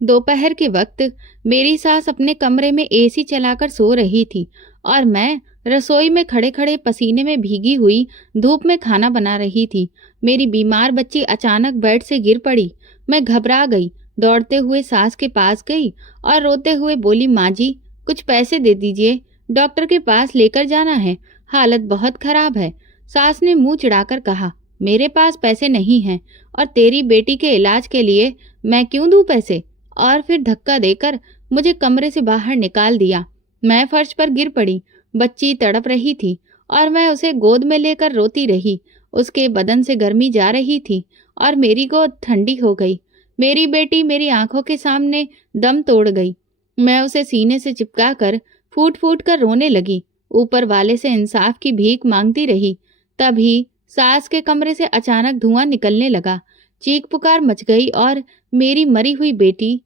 दोपहर के वक्त मेरी सास अपने कमरे में एसी चलाकर सो रही थी और मैं रसोई में खड़े खड़े पसीने में भीगी हुई धूप में खाना बना रही थी। मेरी बीमार बच्ची अचानक बेड से गिर पड़ी। मैं घबरा गई, दौड़ते हुए सास के पास गई और रोते हुए बोली, माँ जी कुछ पैसे दे दीजिए, डॉक्टर के पास लेकर जाना है, हालत बहुत खराब है। सास ने मुंह चिढ़ाकर कहा, मेरे पास पैसे नहीं हैं और तेरी बेटी के इलाज के लिए मैं क्यों दूं पैसे? और फिर धक्का देकर मुझे कमरे से बाहर निकाल दिया। मैं फर्श पर गिर पड़ी। बच्ची तड़प रही थी और मैं उसे गोद में लेकर रोती रही। उसके बदन से गर्मी जा रही थी और मेरी गोद ठंडी हो गई। मेरी बेटी मेरी आंखों के सामने दम तोड़ गई। मैं उसे सीने से चिपका कर फूट फूट कर रोने लगी। ऊपर वाले से इंसाफ की भीख मांगती रही। तभी सास के कमरे से अचानक धुआं निकलने लगा। चीख पुकार मच गई और मेरी मरी हुई बेटी,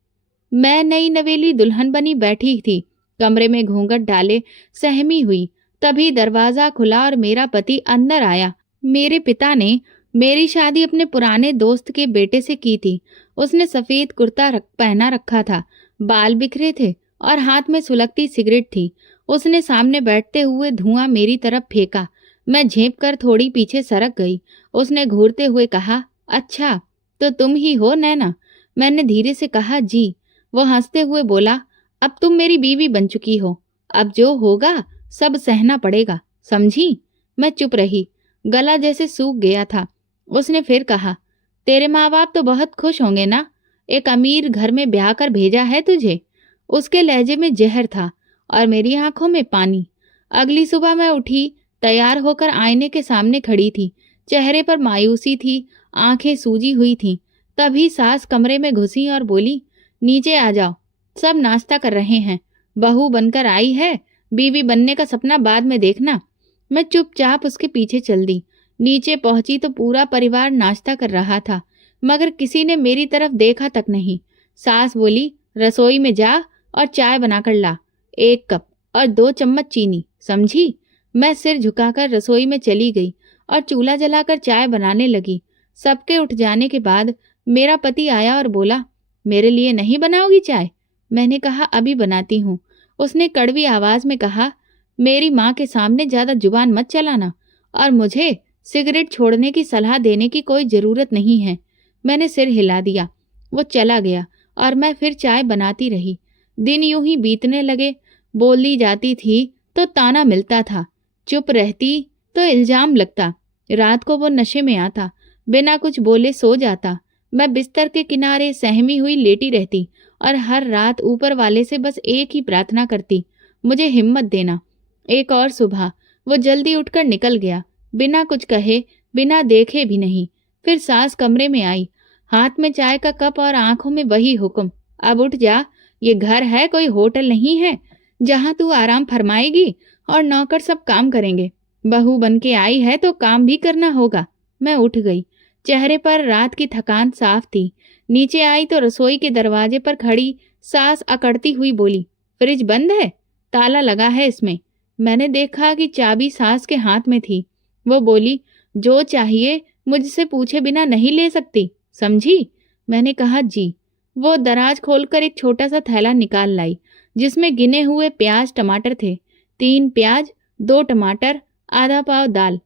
मैं नई नवेली दुल्हन बनी बैठी थी, कमरे में घूंघट डाले सहमी हुई। तभी दरवाजा खुला और मेरा पति अंदर आया। मेरे पिता ने मेरी शादी अपने पुराने दोस्त के बेटे से की थी। उसने सफेद कुर्ता पहना रखा था, बाल बिखरे थे और हाथ में सुलगती सिगरेट थी। उसने सामने बैठते हुए धुआं मेरी तरफ फेंका। मैं झेंप कर थोड़ी पीछे सरक गई। उसने घूरते हुए कहा, अच्छा तो तुम ही हो नैना? मैंने धीरे से कहा, जी। वो हंसते हुए बोला, अब तुम मेरी बीवी बन चुकी हो, अब जो होगा सब सहना पड़ेगा, समझी? मैं चुप रही, गला जैसे सूख गया था। उसने फिर कहा, तेरे माँ बाप तो बहुत खुश होंगे ना, एक अमीर घर में ब्याह कर भेजा है तुझे। उसके लहजे में जहर था और मेरी आंखों में पानी। अगली सुबह मैं उठी, तैयार होकर आईने के सामने खड़ी थी। चेहरे पर मायूसी थी, आंखें सूजी हुई थीं। तभी सास कमरे में घुसी और बोली, नीचे आ जाओ, सब नाश्ता कर रहे हैं। बहू बनकर आई है, बीवी बनने का सपना बाद में देखना। मैं चुपचाप उसके पीछे चल दी। नीचे पहुंची तो पूरा परिवार नाश्ता कर रहा था, मगर किसी ने मेरी तरफ देखा तक नहीं। सास बोली, रसोई में जा और चाय बनाकर ला, 1 कप और 2 चम्मच चीनी, समझी? मैं सिर झुकाकर रसोई में चली गई और चूल्हा जलाकर चाय बनाने लगी। सबके उठ जाने के बाद मेरा पति आया और बोला, मेरे लिए नहीं बनाओगी चाय? मैंने कहा, अभी बनाती हूँ। उसने कड़वी आवाज में कहा, मेरी माँ के सामने ज्यादा जुबान मत चलाना और मुझे सिगरेट छोड़ने की सलाह देने की कोई जरूरत नहीं है। मैंने सिर हिला दिया। वो चला गया और मैं फिर चाय बनाती रही। दिन यूं ही बीतने लगे। बोली जाती थी तो ताना मिलता था, चुप रहती तो इल्जाम लगता। रात को वो नशे में आता, बिना कुछ बोले सो जाता। मैं बिस्तर के किनारे सहमी हुई लेटी रहती और हर रात ऊपर वाले से बस एक ही प्रार्थना करती, मुझे हिम्मत देना। एक और सुबह वो जल्दी उठकर निकल गया, बिना कुछ कहे, बिना देखे भी नहीं। फिर सास कमरे में आई, हाथ में चाय का कप और आंखों में वही हुक्म, अब उठ जा, ये घर है, कोई होटल नहीं है जहां तू आराम फरमाएगी और नौकर सब काम करेंगे। बहू बन के आई है तो काम भी करना होगा। मैं उठ गई। चेहरे पर रात की थकान साफ थी। नीचे आई तो रसोई के दरवाजे पर खड़ी सास अकड़ती हुई बोली, फ्रिज बंद है, ताला लगा है इसमें। मैंने देखा कि चाबी सास के हाथ में थी। वो बोली, जो चाहिए मुझसे पूछे बिना नहीं ले सकती, समझी? मैंने कहा, जी। वो दराज खोलकर एक छोटा सा थैला निकाल लाई, जिसमें गिने हुए प्याज टमाटर थे। 3 प्याज, 2 टमाटर, आधा पाव दाल।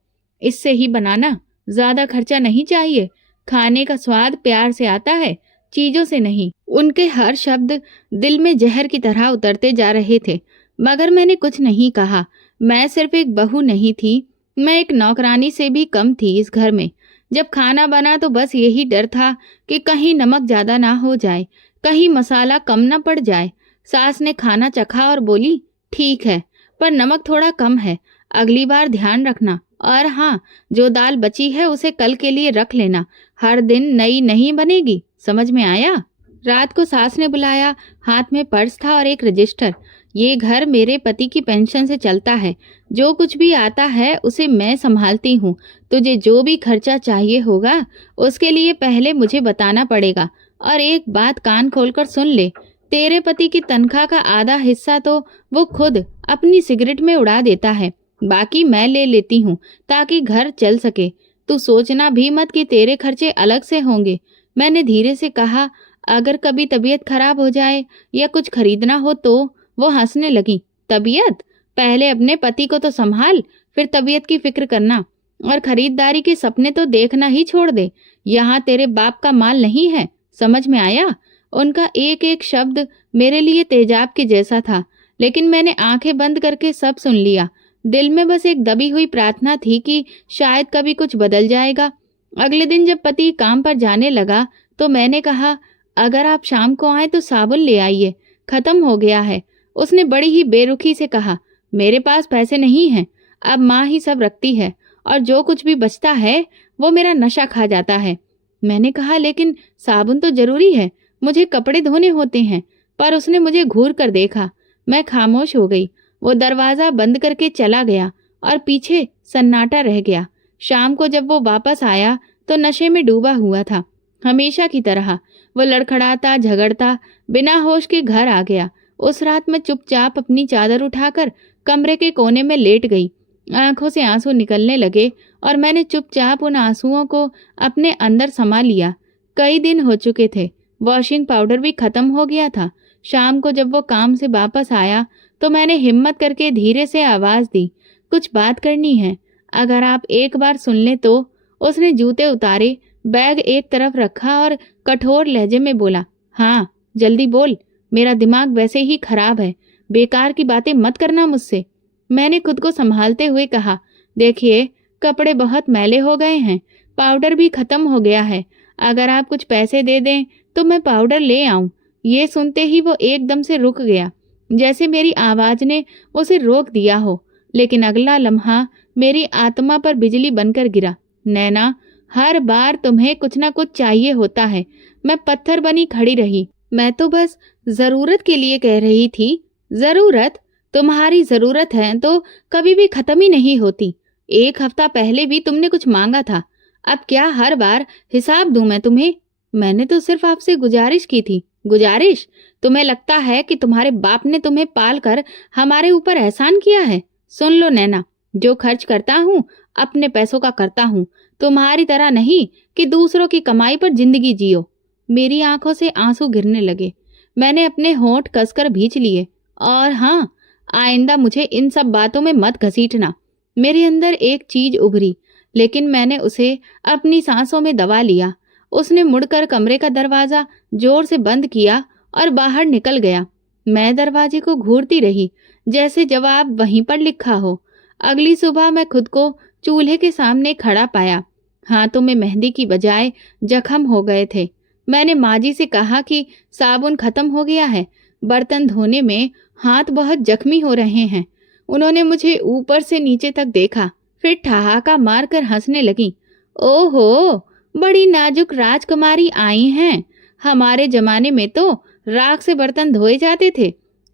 इससे ही बनाना, ज्यादा खर्चा नहीं चाहिए। खाने का स्वाद प्यार से आता है, चीजों से नहीं। उनके हर शब्द दिल में जहर की तरह उतरते जा रहे थे, मगर मैंने कुछ नहीं कहा। मैं सिर्फ एक बहू नहीं थी, मैं एक नौकरानी से भी कम थी इस घर में। जब खाना बना तो बस यही डर था कि कहीं नमक ज्यादा ना हो जाए, कहीं मसाला कम ना पड़ जाए। सास ने खाना चखा और बोली, ठीक है, पर नमक थोड़ा कम है, अगली बार ध्यान रखना। और हाँ, जो दाल बची है उसे कल के लिए रख लेना, हर दिन नई नहीं बनेगी, समझ में आया? रात को सास ने बुलाया। हाथ में पर्स था और एक रजिस्टर। ये घर मेरे पति की पेंशन से चलता है, जो कुछ भी आता है उसे मैं संभालती हूँ। तुझे जो भी खर्चा चाहिए होगा उसके लिए पहले मुझे बताना पड़ेगा। और एक बात कान खोलकर सुन ले, तेरे पति की तनख्वाह का आधा हिस्सा तो वो खुद अपनी सिगरेट में उड़ा देता है, बाकी मैं ले लेती हूँ ताकि घर चल सके। तू सोचना भी मत कि तेरे खर्चे अलग से होंगे। मैंने धीरे से कहा, अगर कभी तबीयत खराब हो जाए या कुछ खरीदना हो तो। वो हंसने लगी। तबीयत? पहले अपने पति को तो संभाल, फिर तबीयत की फिक्र करना। और खरीदारी के सपने तो देखना ही छोड़ दे। यहाँ तेरे बाप का माल नहीं है, समझ में आया? उनका एक एक शब्द मेरे लिए तेजाब के जैसा था, लेकिन मैंने आंखें बंद करके सब सुन लिया। दिल में बस एक दबी हुई प्रार्थना थी कि शायद कभी कुछ बदल जाएगा। अगले दिन जब पति काम पर जाने लगा तो मैंने कहा, अगर आप शाम को आए तो साबुन ले आइए, खत्म हो गया है। उसने बड़ी ही बेरुखी से कहा, मेरे पास पैसे नहीं हैं, अब माँ ही सब रखती है और जो कुछ भी बचता है वो मेरा नशा खा जाता है। मैंने कहा, लेकिन साबुन तो जरूरी है, मुझे कपड़े धोने होते हैं। पर उसने मुझे घूर कर देखा। मैं खामोश हो गई। वो दरवाजा बंद करके चला गया और पीछे सन्नाटा रह गया। शाम को जब वो वापस आया तो नशे में डूबा हुआ था, हमेशा की तरह। वो लड़खड़ाता झगड़ता बिना होश के घर आ गया। उस रात मैं चुपचाप अपनी चादर उठाकर कमरे के कोने में लेट गई। आंखों से आंसू निकलने लगे और मैंने चुपचाप उन आंसुओं को अपने अंदर समा लिया। कई दिन हो चुके थे, वॉशिंग पाउडर भी खत्म हो गया था। शाम को जब वो काम से वापस आया तो मैंने हिम्मत करके धीरे से आवाज दी, कुछ बात करनी है, अगर आप एक बार सुन लें तो। उसने जूते उतारे, बैग एक तरफ रखा और कठोर लहजे में बोला, हाँ जल्दी बोल, मेरा दिमाग वैसे ही खराब है, बेकार की बातें मत करना मुझसे। मैंने खुद को संभालते हुए कहा, देखिए कपड़े बहुत मैले हो गए हैं, पाउडर भी खत्म हो गया है, अगर आप कुछ पैसे दे दें तो मैं पाउडर ले आऊं। ये सुनते ही वो एकदम से रुक गया, जैसे मेरी आवाज ने उसे रोक दिया हो। लेकिन अगला लम्हा मेरी आत्मा पर बिजली बनकर गिरा। नैना, हर बार तुम्हें कुछ ना कुछ चाहिए होता है। मैं पत्थर बनी खड़ी रही। मैं तो बस जरूरत के लिए कह रही थी। जरूरत? तुम्हारी जरूरत है तो कभी भी खत्म ही नहीं होती। एक हफ्ता पहले भी तुमने कुछ मांगा था, अब क्या हर बार हिसाब दूं मैं तुम्हें? मैंने तो सिर्फ आपसे गुजारिश की थी। गुजारिश? तुम्हें लगता है कि तुम्हारे बाप ने तुम्हें पाल कर हमारे ऊपर एहसान किया है? सुन लो नैना, जो खर्च करता हूँ अपने पैसों का करता हूँ, तुम्हारी तरह नहीं कि दूसरों की कमाई पर जिंदगी जियो। मेरी आंखों से आंसू गिरने लगे। मैंने अपने होंठ कसकर भींच लिए। और हाँ, आइंदा मुझे इन सब बातों में मत घसीटना। मेरे अंदर एक चीज उभरी, लेकिन मैंने उसे अपनी सांसों में दबा लिया। उसने मुड़कर कमरे का दरवाजा जोर से बंद किया और बाहर निकल गया। मैं दरवाजे को घूरती रही, जैसे जवाब वहीं पर लिखा हो। अगली सुबह मैं खुद को चूल्हे के सामने खड़ा पाया। हाथों में मेहंदी की बजाय जख्म हो गए थे। मैंने माँ जी से कहा कि साबुन खत्म हो गया है, बर्तन धोने में हाथ बहुत जख्मी हो रहे हैं। उन्होंने मुझे ऊपर से नीचे तक देखा, फिर ठहाका मारकर हंसने लगी। ओहो, बड़ी नाजुक राजकुमारी आई हैं। हमारे जमाने में तो राख से बर्तन धोए जाते थे,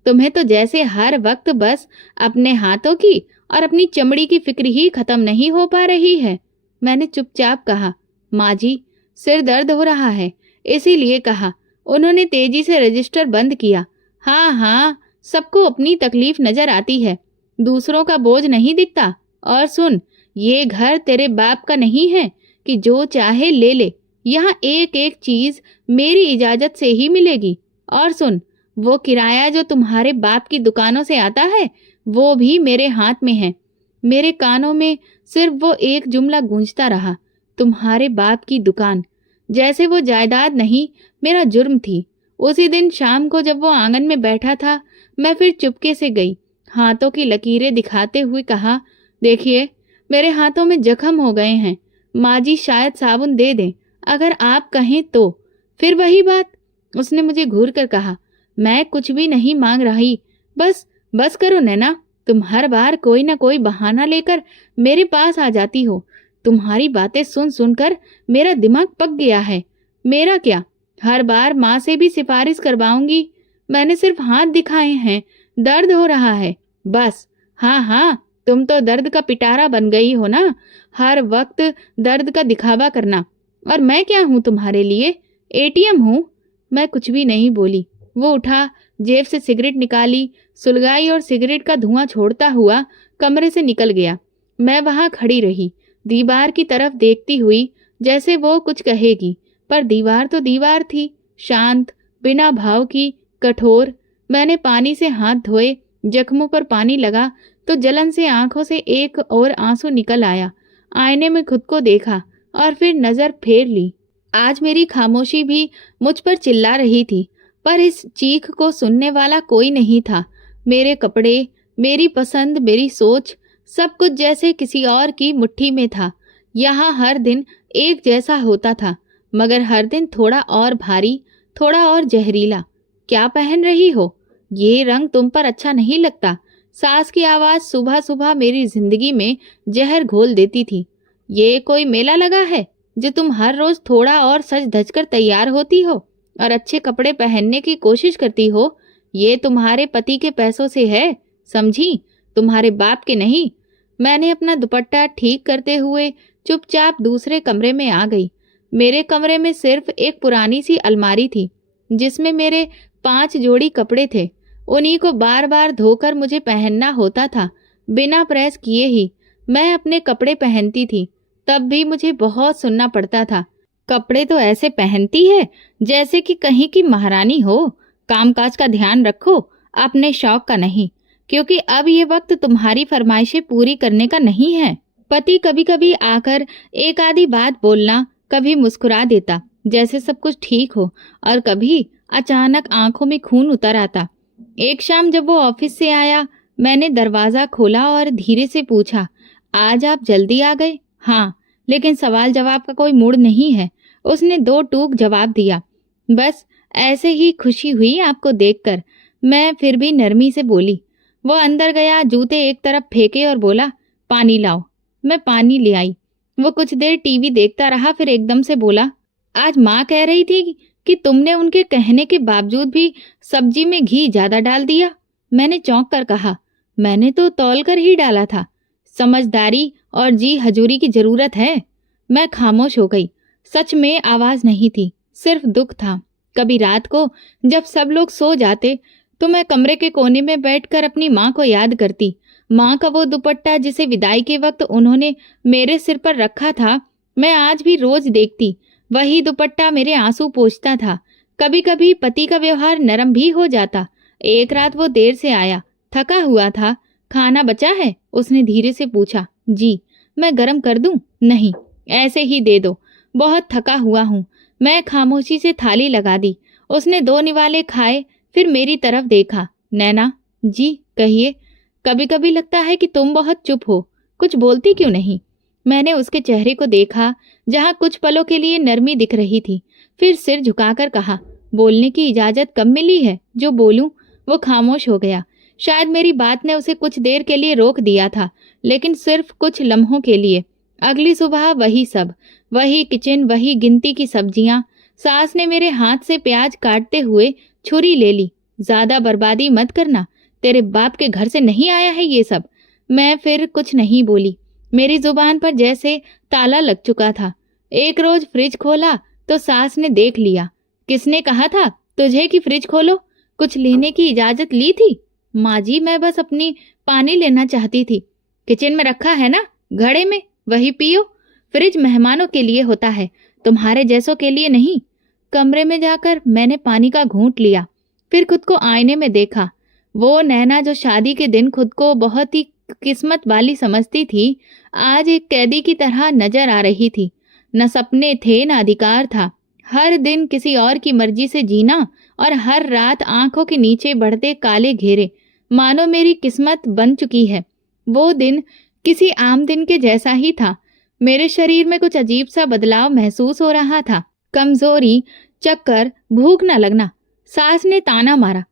तुम्हें तो जैसे हर वक्त बस अपने हाथों की और अपनी चमड़ी की फिक्र ही खत्म नहीं हो पा रही है। मैंने चुपचाप कहा, माँ जी सिर दर्द हो रहा है, इसीलिए कहा। उन्होंने तेजी से रजिस्टर बंद किया। हाँ हाँ, सबको अपनी तकलीफ नजर आती है, दूसरों का बोझ नहीं दिखता। और सुन, ये घर तेरे बाप का नहीं है कि जो चाहे ले ले। यहाँ एक एक चीज मेरी इजाजत से ही मिलेगी। और सुन, वो किराया जो तुम्हारे बाप की दुकानों से आता है वो भी मेरे हाथ में है। मेरे कानों में सिर्फ वो एक जुमला गूंजता रहा, तुम्हारे बाप की दुकान, जैसे वो जायदाद नहीं मेरा जुर्म थी। उसी दिन शाम को जब वो आंगन में बैठा था, मैं फिर चुपके से गई, हाथों की लकीरें दिखाते हुए कहा, देखिए मेरे हाथों में जख्म हो गए हैं, माँ जी शायद साबुन दे दें, अगर आप कहें तो। फिर वही बात, उसने मुझे घूर कर कहा, मैं कुछ भी नहीं मांग रही, बस बस करो नैना, तुम हर बार कोई ना कोई बहाना लेकर मेरे पास आ जाती हो। तुम्हारी बातें सुन सुनकर मेरा दिमाग पक गया है। मेरा क्या, हर बार माँ से भी सिफारिश करवाऊंगी। मैंने सिर्फ हाथ दिखाए हैं, दर्द हो रहा है बस। हाँ हाँ, तुम तो दर्द का पिटारा बन गई हो ना, हर वक्त दर्द का दिखावा करना। और मैं क्या हूँ तुम्हारे लिए, एटीएम हूँ? मैं कुछ भी नहीं बोली। वो उठा, जेब से सिगरेट निकाली, सुलगाई और सिगरेट का धुआं छोड़ता हुआ कमरे से निकल गया। मैं वहां खड़ी रही, दीवार की तरफ देखती हुई, जैसे वो कुछ कहेगी, पर दीवार तो दीवार थी, शांत, बिना भाव की, कठोर। मैंने पानी से हाथ धोए, जख्मों पर पानी लगा तो जलन से आंखों से एक और आंसू निकल आया। आईने में खुद को देखा और फिर नजर फेर ली। आज मेरी खामोशी भी मुझ पर चिल्ला रही थी, पर इस चीख को सुनने वाला कोई नहीं था। मेरे कपड़े, मेरी पसंद, मेरी सोच, सब कुछ जैसे किसी और की मुट्ठी में था। यहाँ हर दिन एक जैसा होता था, मगर हर दिन थोड़ा और भारी, थोड़ा और जहरीला। क्या पहन रही हो? ये रंग तुम पर अच्छा नहीं लगता। सास की आवाज सुबह सुबह मेरी जिंदगी में जहर घोल देती थी। ये कोई मेला लगा है जो तुम हर रोज थोड़ा और सज धज कर तैयार होती हो और अच्छे कपड़े पहनने की कोशिश करती हो? ये तुम्हारे पति के पैसों से है, समझी? तुम्हारे बाप के नहीं। मैंने अपना दुपट्टा ठीक करते हुए चुपचाप दूसरे कमरे में आ गई। मेरे कमरे में सिर्फ एक पुरानी सी अलमारी थी जिसमें मेरे 5 जोड़ी कपड़े थे। उन्हीं को बार बार धोकर मुझे पहनना होता था, बिना प्रेस किए ही। मैं अपने कपड़े पहनती थी, तब भी मुझे बहुत सुनना पड़ता था। कपड़े तो ऐसे पहनती है जैसे कि कहीं की महारानी हो। कामकाज का ध्यान रखो, अपने शौक का नहीं, क्योंकि अब ये वक्त तुम्हारी फरमाइशें पूरी करने का नहीं है। पति कभी कभी आकर एक आधी बात बोलना, कभी मुस्कुरा देता जैसे सब कुछ ठीक हो, और कभी अचानक आंखों में खून उतर आता। एक शाम जब वो ऑफिस से आया, मैंने दरवाजा खोला और धीरे से पूछा, आज आप जल्दी आ गए? हाँ, लेकिन सवाल जवाब का कोई मूड नहीं है। उसने 2 टूक जवाब दिया। बस ऐसे ही खुशी हुई आपको देखकर। मैं फिर भी नरमी से बोली। वो अंदर गया, जूते एक तरफ फेंके और बोला, पानी लाओ। मैं पानी ले आई। वो कुछ देर टीवी देखता रहा, फिर एकदम से बोला, आज माँ कह रही थी कि तुमने उनके कहने के बावजूद भी सब्जी में घी ज्यादा डाल दिया। मैंने चौंक कर कहा, मैंने तो तौल कर ही डाला था। समझदारी और जी हजूरी की जरूरत है। मैं खामोश हो गई। सच में आवाज नहीं थी, सिर्फ दुख था। कभी रात को जब सब लोग सो जाते तो मैं कमरे के कोने में बैठकर अपनी माँ को याद करती। माँ का वो दुपट्टा जिसे विदाई के वक्त उन्होंने मेरे सिर पर रखा था, मैं आज भी रोज देखती। वही दुपट्टा मेरे आंसू पोंछता था। कभी कभी पति का व्यवहार नरम भी हो जाता। एक रात वो देर से आया, थका हुआ था। खाना बचा है? उसने धीरे से पूछा। जी। मैं गरम कर दूं? नहीं, ऐसे ही दे दो, बहुत थका हुआ हूँ। मैं खामोशी से थाली लगा दी। उसने 2 निवाले खाए, फिर मेरी तरफ देखा। नैना। जी कहिए। कभी कभी लगता है कि तुम बहुत चुप हो, कुछ बोलती क्यों नहीं? मैंने उसके चेहरे को देखा, जहाँ कुछ पलों के लिए नरमी दिख रही थी, फिर सिर झुकाकर कहा, बोलने की इजाजत कब मिली है जो बोलूं? वो खामोश हो गया। शायद मेरी बात ने उसे कुछ देर के लिए रोक दिया था, लेकिन सिर्फ कुछ लम्हों के लिए। अगली सुबह वही सब, वही किचन, वही गिनती की सब्जियां। सास ने मेरे हाथ से प्याज काटते हुए छुरी ले ली। ज्यादा बर्बादी मत करना, तेरे बाप के घर से नहीं आया है ये सब। मैं फिर कुछ नहीं बोली। मेरी जुबान पर जैसे ताला लग चुका था। एक रोज फ्रिज खोला तो सास ने देख लिया। किसने कहा था तुझे कि फ्रिज खोलो? कुछ लेने की इजाजत ली थी? माँ जी, मैं बस अपनी पानी लेना चाहती थी। किचन में रखा है ना, घड़े में, वही पियो। फ्रिज मेहमानों के लिए होता है, तुम्हारे जैसों के लिए नहीं। कमरे में जाकर मैंने पानी का घूंट लिया, फिर खुद को आईने में देखा। वो नैना जो शादी के दिन खुद को बहुत ही किस्मत वाली समझती थी, आज एक कैदी की तरह नजर आ रही थी। न सपने थे, न अधिकार था। हर दिन किसी और की मर्जी से जीना, और हर रात आंखों के नीचे बढ़ते काले घेरे, मानो मेरी किस्मत बन चुकी है। वो दिन किसी आम दिन के जैसा ही था। मेरे शरीर में कुछ अजीब सा बदलाव महसूस हो रहा था। कमजोरी, चक्कर, भूख न लगना। सास ने ताना मारा,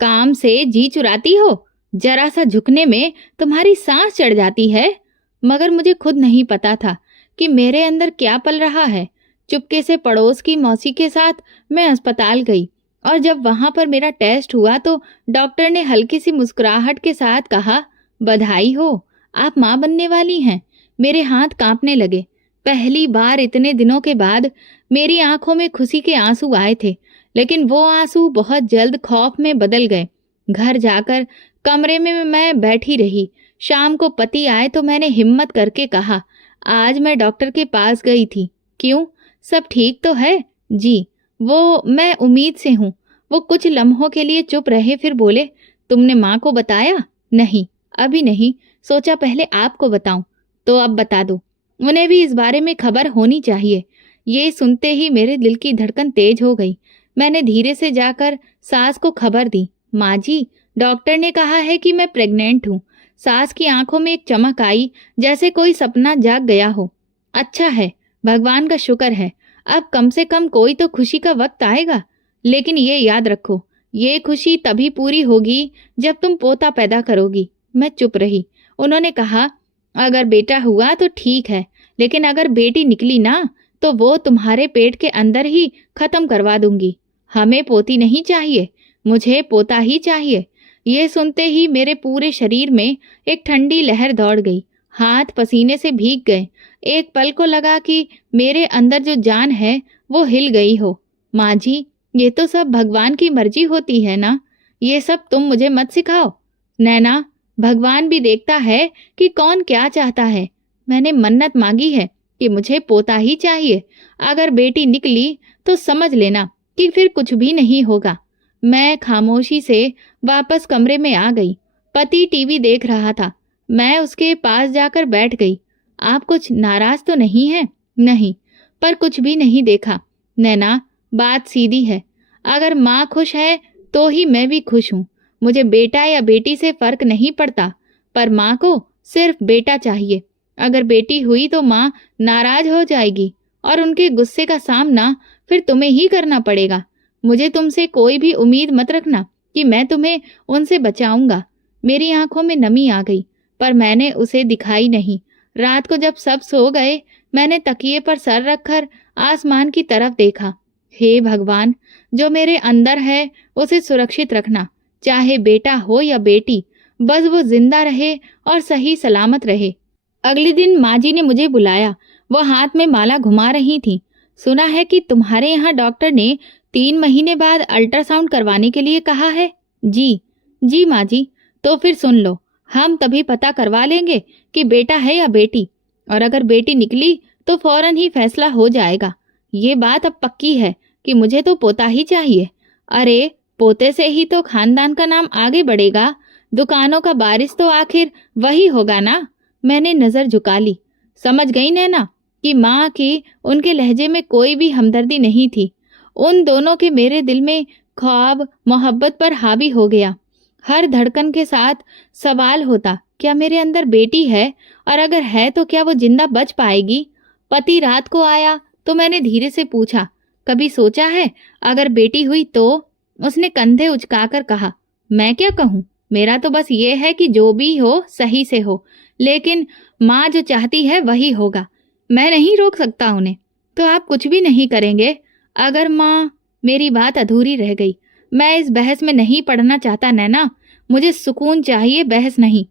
काम से जी चुराती हो? जरा सा झुकने में तुम्हारी सांस चढ़ जाती है। मगर मुझे खुद नहीं पता था कि मेरे अंदर क्या पल रहा है। चुपके से पड़ोस की मौसी के साथ मैं अस्पताल गई, और जब वहां पर मेरा टेस्ट हुआ तो डॉक्टर ने हल्की सी मुस्कुराहट के साथ कहा, बधाई हो, आप माँ बनने वाली हैं। मेरे हाथ कांपने लगे। पहली बार इतने दिनों के बाद मेरी आंखों में खुशी के आंसू आए थे, लेकिन वो आंसू बहुत जल्द खौफ में बदल गए। घर जाकर कमरे में मैं बैठी रही। शाम को पति आए तो मैंने हिम्मत करके कहा, आज मैं डॉक्टर के पास गई थी। क्यों, सब ठीक तो है? जी। वो मैं उम्मीद से हूँ। वो कुछ लम्हों के लिए चुप रहे, फिर बोले, तुमने माँ को बताया? नहीं, अभी नहीं, सोचा पहले आपको बताऊं। तो अब बता दो, उन्हें भी इस बारे में खबर होनी चाहिए। ये सुनते ही मेरे दिल की धड़कन तेज हो गई। मैंने धीरे से जाकर सास को खबर दी। माँ जी, डॉक्टर ने कहा है कि मैं प्रेग्नेंट हूँ। सास की आंखों में एक चमक आई, जैसे कोई सपना जाग गया हो। अच्छा है, भगवान का शुक्र है, अब कम से कम कोई तो खुशी का वक्त आएगा। लेकिन ये याद रखो, ये खुशी तभी पूरी होगी जब तुम पोता पैदा करोगी। मैं चुप रही। उन्होंने कहा, अगर बेटा हुआ तो ठीक है, लेकिन अगर बेटी निकली ना, तो वो तुम्हारे पेट के अंदर ही खत्म करवा दूंगी। हमें पोती नहीं चाहिए, मुझे पोता ही चाहिए। ये सुनते ही मेरे पूरे शरीर में एक ठंडी लहर दौड़ गई, हाथ पसीने से भीग गए। एक पल को लगा कि मेरे अंदर जो जान है वो हिल गई हो। माँ जी, ये तो सब भगवान की मर्जी होती है ना, ये सब तुम मुझे मत सिखाओ। नैना, भगवान भी देखता है कि कौन क्या चाहता है। मैंने मन्नत मांगी है कि मुझे पोता ही चाहिए। अगर बेटी निकली तो समझ लेना कि फिर कुछ भी नहीं होगा। मैं खामोशी से वापस कमरे में आ गई। पति टीवी देख रहा था। मैं उसके पास जाकर बैठ गई। आप कुछ नाराज तो नहीं हैं? नहीं, पर कुछ भी नहीं देखा। नैना, बात सीधी है। अगर माँ खुश है तो ही मैं भी खुश हूँ। मुझे बेटा या बेटी से फर्क नहीं पड़ता, पर माँ को सिर्फ बेटा चाहिए। अगर बेटी हुई तो माँ नाराज हो जाएगी और उनके गुस्से का सामना फिर तुम्हें ही करना पड़ेगा। मुझे तुमसे कोई भी उम्मीद मत रखना कि मैं तुम्हें उनसे बचाऊंगा। मेरी आंखों में नमी आ गई, पर मैंने उसे दिखाई नहीं। रात को जब सब सो गए, मैंने तकिए पर सर रखकर आसमान की तरफ देखा। हे भगवान, जो मेरे अंदर है उसे सुरक्षित रखना, चाहे बेटा हो या बेटी, बस वो जिंदा रहे और सही सलामत रहे। अगले दिन माँ जी ने मुझे बुलाया। वो हाथ में माला घुमा रही थी। सुना है कि तुम्हारे यहाँ डॉक्टर ने 3 महीने बाद अल्ट्रासाउंड करवाने के लिए कहा है। जी, जी माँ जी। तो फिर सुन लो, हम तभी पता करवा लेंगे कि बेटा है या बेटी, और अगर बेटी निकली तो फौरन ही फैसला हो जाएगा। ये बात अब पक्की है कि मुझे तो पोता ही चाहिए। अरे, पोते से ही तो खानदान का नाम आगे बढ़ेगा। दुकानों का बारिश तो आखिर वही होगा ना। मैंने नजर झुका ली। समझ गई नैना कि माँ की उनके लहजे में कोई भी हमदर्दी नहीं थी। उन दोनों के मेरे दिल में ख्वाब मोहब्बत पर हावी हो गया। हर धड़कन के साथ सवाल होता, क्या मेरे अंदर बेटी है, और अगर है तो क्या वो जिंदा बच पाएगी। पति रात को आया तो मैंने धीरे से पूछा, कभी सोचा है अगर बेटी हुई तो? उसने कंधे उचकाकर कहा, मैं क्या कहूँ, मेरा तो बस ये है कि जो भी हो सही से हो, लेकिन माँ जो चाहती है वही होगा। मैं नहीं रोक सकता उन्हें। तो आप कुछ भी नहीं करेंगे अगर माँ? मेरी बात अधूरी रह गई। मैं इस बहस में नहीं पड़ना चाहता नैना, मुझे सुकून चाहिए, बहस नहीं।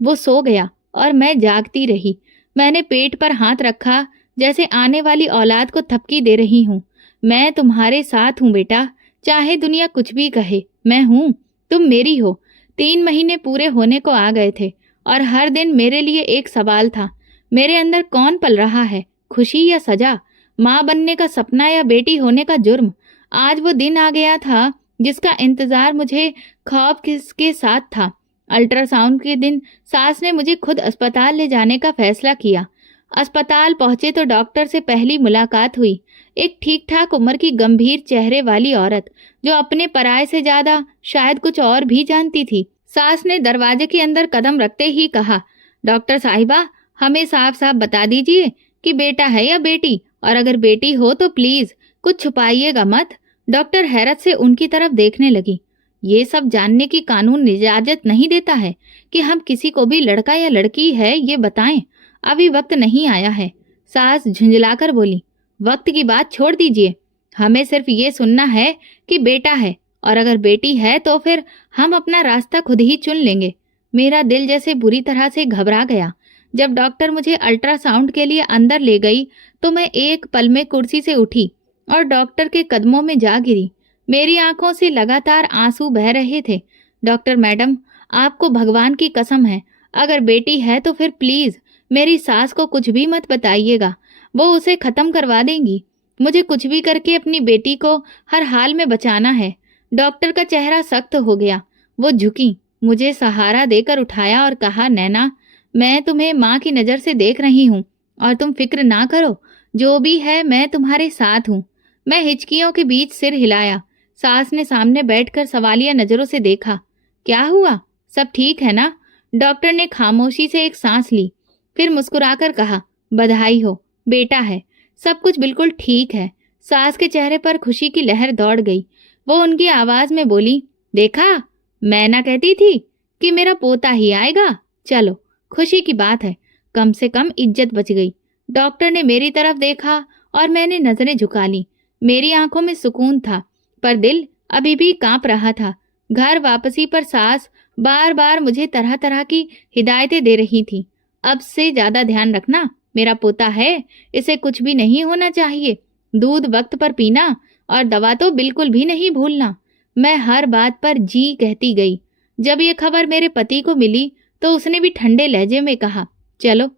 वो सो गया और मैं जागती रही। मैंने पेट पर हाथ रखा, जैसे आने वाली औलाद को थपकी दे रही हूँ। मैं तुम्हारे साथ हूँ बेटा, चाहे दुनिया कुछ भी कहे, मैं हूँ, तुम मेरी हो। 3 महीने पूरे होने को आ गए थे और हर दिन मेरे लिए एक सवाल था, मेरे अंदर कौन पल रहा है, खुशी या सजा, माँ बनने का सपना या बेटी होने का जुर्म। आज वो दिन आ गया था जिसका इंतजार मुझे ख्वाब किसके साथ था। अल्ट्रासाउंड के दिन सास ने मुझे खुद अस्पताल ले जाने का फैसला किया। अस्पताल पहुंचे तो डॉक्टर से पहली मुलाकात हुई। एक ठीक ठाक उम्र की गंभीर चेहरे वाली औरत, जो अपने पराये से ज्यादा शायद कुछ और भी जानती थी। सास ने दरवाजे के अंदर कदम रखते ही कहा, डॉक्टर साहिबा, हमें साफ साफ बता दीजिए कि बेटा है या बेटी, और अगर बेटी हो तो प्लीज कुछ छुपाइएगा मत। डॉक्टर हैरत से उनकी तरफ देखने लगी। ये सब जानने की कानून इजाजत नहीं देता है कि हम किसी को भी लड़का या लड़की है ये बताएं। अभी वक्त नहीं आया है। सास झुंझलाकर बोली, वक्त की बात छोड़ दीजिए, हमें सिर्फ ये सुनना है कि बेटा है, और अगर बेटी है तो फिर हम अपना रास्ता खुद ही चुन लेंगे। मेरा दिल जैसे बुरी तरह से घबरा गया। जब डॉक्टर मुझे अल्ट्रासाउंड के लिए अंदर ले गई तो मैं एक पल में कुर्सी से उठी और डॉक्टर के कदमों में जा गिरी। मेरी आंखों से लगातार आंसू बह रहे थे। डॉक्टर मैडम, आपको भगवान की कसम है, अगर बेटी है तो फिर प्लीज मेरी सास को कुछ भी मत बताइएगा, वो उसे खत्म करवा देंगी। मुझे कुछ भी करके अपनी बेटी को हर हाल में बचाना है। डॉक्टर का चेहरा सख्त हो गया। वो झुकी, मुझे सहारा देकर उठाया और कहा, नैना, मैं तुम्हें माँ की नज़र से देख रही हूँ और तुम फिक्र ना करो, जो भी है मैं तुम्हारे साथ हूँ। मैं हिचकियों के बीच सिर हिलाया। सास ने सामने बैठकर सवालिया नज़रों से देखा। क्या हुआ, सब ठीक है ना? डॉक्टर ने खामोशी से एक सांस ली, फिर मुस्कुराकर कहा, बधाई हो, बेटा है, सब कुछ बिल्कुल ठीक है। सास के चेहरे पर खुशी की लहर दौड़ गई। वो उनकी आवाज में बोली, देखा, मैं ना कहती थी कि मेरा पोता ही आएगा। चलो, खुशी की बात है, कम से कम इज्जत बच गई। डॉक्टर ने मेरी तरफ देखा और मैंने नजरें झुका ली। मेरी आंखों में सुकून था, पर दिल अभी भी कांप रहा था। घर वापसी पर सास बार बार मुझे तरह तरह की हिदायतें दे रही थी। अब से ज्यादा ध्यान रखना, मेरा पोता है, इसे कुछ भी नहीं होना चाहिए। दूध वक्त पर पीना और दवा तो बिल्कुल भी नहीं भूलना। मैं हर बात पर जी कहती गई। जब ये खबर मेरे पति को मिली तो उसने भी ठंडे लहजे में कहा, चलो,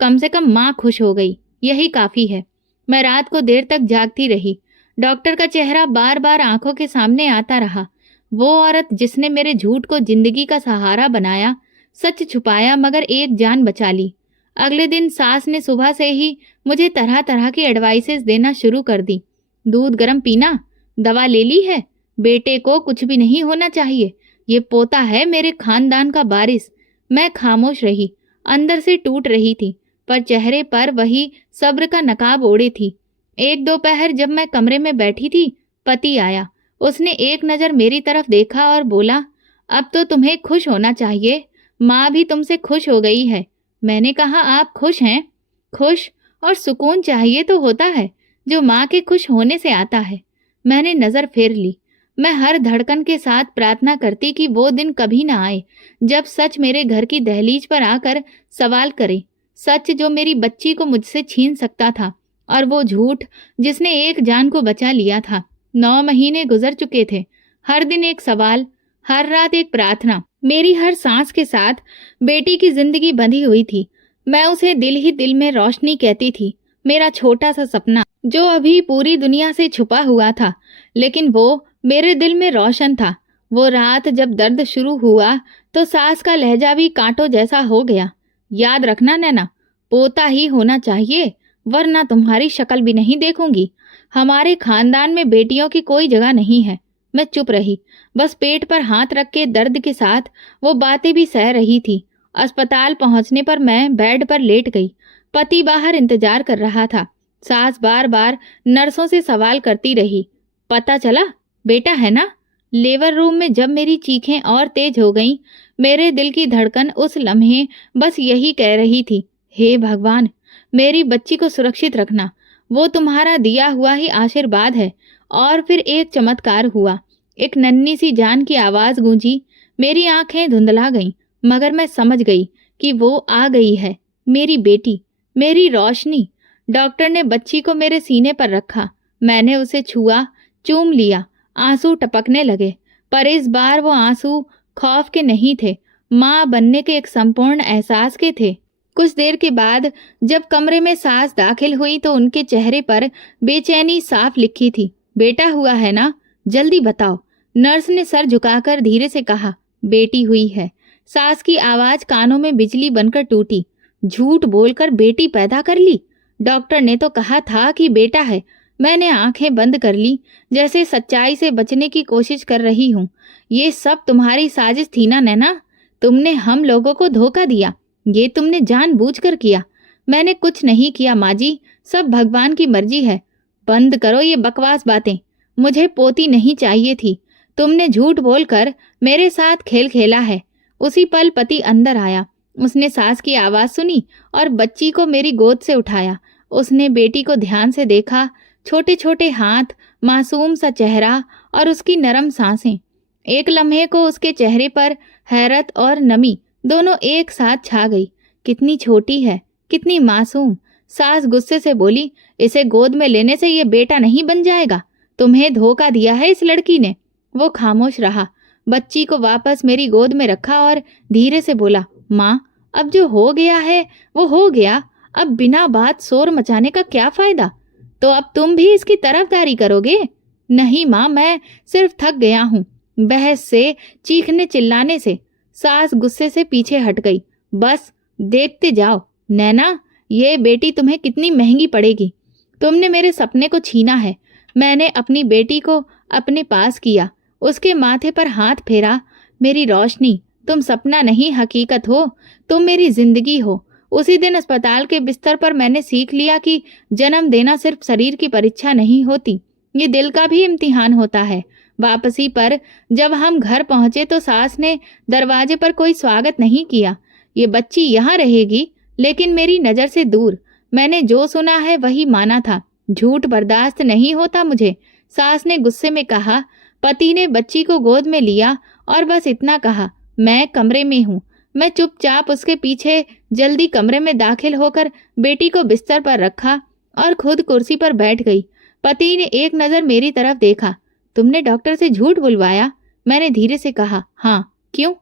कम से कम माँ खुश हो गई, यही काफी है। मैं रात को देर तक जागती रही। डॉक्टर का चेहरा बार बार आंखों के सामने आता रहा। वो औरत जिसने मेरे झूठ को जिंदगी का सहारा बनाया, सच छुपाया मगर एक जान बचा ली। अगले दिन सास ने सुबह से ही मुझे तरह तरह की एडवाइसेस देना शुरू कर दी। दूध गर्म पीना, दवा ले ली है, बेटे को कुछ भी नहीं होना चाहिए, ये पोता है मेरे खानदान का वारिस। मैं खामोश रही, अंदर से टूट रही थी, पर चेहरे पर वही सब्र का नकाब ओढ़े थी। एक दोपहर जब मैं कमरे में बैठी थी, पति आया। उसने एक नज़र मेरी तरफ देखा और बोला, अब तो तुम्हें खुश होना चाहिए, माँ भी तुमसे खुश हो गई है। मैंने कहा, आप खुश हैं? खुश और सुकून चाहिए तो होता है, जो माँ के खुश होने से आता है। मैंने नज़र फेर ली। मैं हर धड़कन के साथ प्रार्थना करती कि वो दिन कभी ना आए जब सच मेरे घर की दहलीज पर आकर सवाल करे। सच जो मेरी बच्ची को मुझसे छीन सकता था, और वो झूठ जिसने एक जान को बचा लिया था। 9 महीने गुजर चुके थे। हर दिन एक सवाल, हर रात एक प्रार्थना। मेरी हर सांस के साथ बेटी की जिंदगी बंधी हुई थी। मैं उसे दिल ही दिल में रोशनी कहती थी, मेरा छोटा सा सपना जो अभी पूरी दुनिया से छुपा हुआ था, लेकिन वो मेरे दिल में रोशन था। वो रात जब दर्द शुरू हुआ तो सास का लहजा भी कांटों जैसा हो गया। याद रखना नैना, पोता ही होना चाहिए, वरना तुम्हारी शक्ल भी नहीं देखूंगी। हमारे खानदान में बेटियों की कोई जगह नहीं है। मैं चुप रही, बस पेट पर हाथ रख के दर्द के साथ वो बातें भी सह रही थी। अस्पताल पहुंचने पर मैं बेड पर लेट गई। पति बाहर इंतजार कर रहा था। सास बार बार नर्सों से सवाल करती रही, पता चला, बेटा है ना? लेबर रूम में जब मेरी चीखें और तेज हो गईं, मेरे दिल की धड़कन उस लम्हे बस यही कह रही थी, हे भगवान, मेरी बच्ची को सुरक्षित रखना, वो तुम्हारा दिया हुआ ही आशीर्वाद है। और फिर एक चमत्कार हुआ। एक नन्ही सी जान की आवाज गूंजी। मेरी आंखें धुंधला गईं, मगर मैं समझ गई कि वो आ गई है, मेरी बेटी, मेरी रोशनी। डॉक्टर ने बच्ची को मेरे सीने पर रखा। मैंने उसे छुआ, चूम लिया। आंसू टपकने लगे, पर इस बार वो आंसू खौफ के नहीं थे, माँ बनने के एक संपूर्ण एहसास के थे। कुछ देर के बाद जब कमरे में सास दाखिल हुई तो उनके चेहरे पर बेचैनी साफ लिखी थी। बेटा हुआ है ना? जल्दी बताओ। नर्स ने सर झुकाकर धीरे से कहा, बेटी हुई है। सास की आवाज कानों में बिजली बनकर टूटी। झूठ बोलकर बेटी पैदा कर ली? डॉक्टर ने तो कहा था कि बेटा है। मैंने आंखें बंद कर ली, जैसे सच्चाई से बचने की कोशिश कर रही हूँ। ये सब तुम्हारी साजिश थी ना नैना? तुमने हम लोगों को धोखा दिया, ये तुमने जानबूझकर किया। मैंने कुछ नहीं किया माँ जी, सब भगवान की मर्जी है। बंद करो ये बकवास बातें, मुझे पोती नहीं चाहिए थी। तुमने झूठ बोलकर मेरे साथ खेल खेला है। उसी पल पति अंदर आया। उसने सास की आवाज सुनी और बच्ची को मेरी गोद से उठाया। उसने बेटी को ध्यान से देखा, छोटे छोटे हाथ, मासूम सा चेहरा और उसकी नरम सांसें। एक लम्हे को उसके चेहरे पर हैरत और नमी दोनों एक साथ छा गई। कितनी छोटी है, कितनी मासूम। सास गुस्से से बोली, इसे गोद में लेने से ये बेटा नहीं बन जाएगा। तुम्हें धोखा दिया है इस लड़की ने। वो खामोश रहा। बच्ची को वापस मेरी गोद में रखा और धीरे से बोला, माँ, अब जो हो गया है वो हो गया। अब बिना बात शोर मचाने का क्या फायदा? तो अब तुम भी इसकी तरफदारी करोगे? नहीं माँ, मैं सिर्फ थक गया हूँ। बहस से, चीखने चिल्लाने से। सास गुस्से से पीछे हट गई। बस देखते जाओ नैना, ये बेटी तुम्हें कितनी महंगी पड़ेगी। तुमने मेरे सपने को छीना है। मैंने अपनी बेटी को अपने पास किया, उसके माथे पर हाथ फेरा। मेरी रोशनी, तुम सपना नहीं हकीकत हो, तुम मेरी जिंदगी हो। उसी दिन अस्पताल के बिस्तर पर मैंने सीख लिया कि जन्म देना सिर्फ शरीर की परीक्षा नहीं होती, ये दिल का भी इम्तिहान होता है। वापसी पर जब हम घर पहुंचे तो सास ने दरवाजे पर कोई स्वागत नहीं किया। ये बच्ची यहाँ रहेगी, लेकिन मेरी नज़र से दूर। मैंने जो सुना है वही माना था। झूठ बर्दाश्त नहीं होता मुझे। सास ने गुस्से में कहा। पति ने बच्ची को गोद में लिया और बस इतना कहा, मैं कमरे में हूँ। मैं चुपचाप उसके पीछे जल्दी कमरे में दाखिल होकर बेटी को बिस्तर पर रखा और खुद कुर्सी पर बैठ गई। पति ने एक नज़र मेरी तरफ देखा। तुमने डॉक्टर से झूठ बुलवाया? मैंने धीरे से कहा। हाँ। क्यों?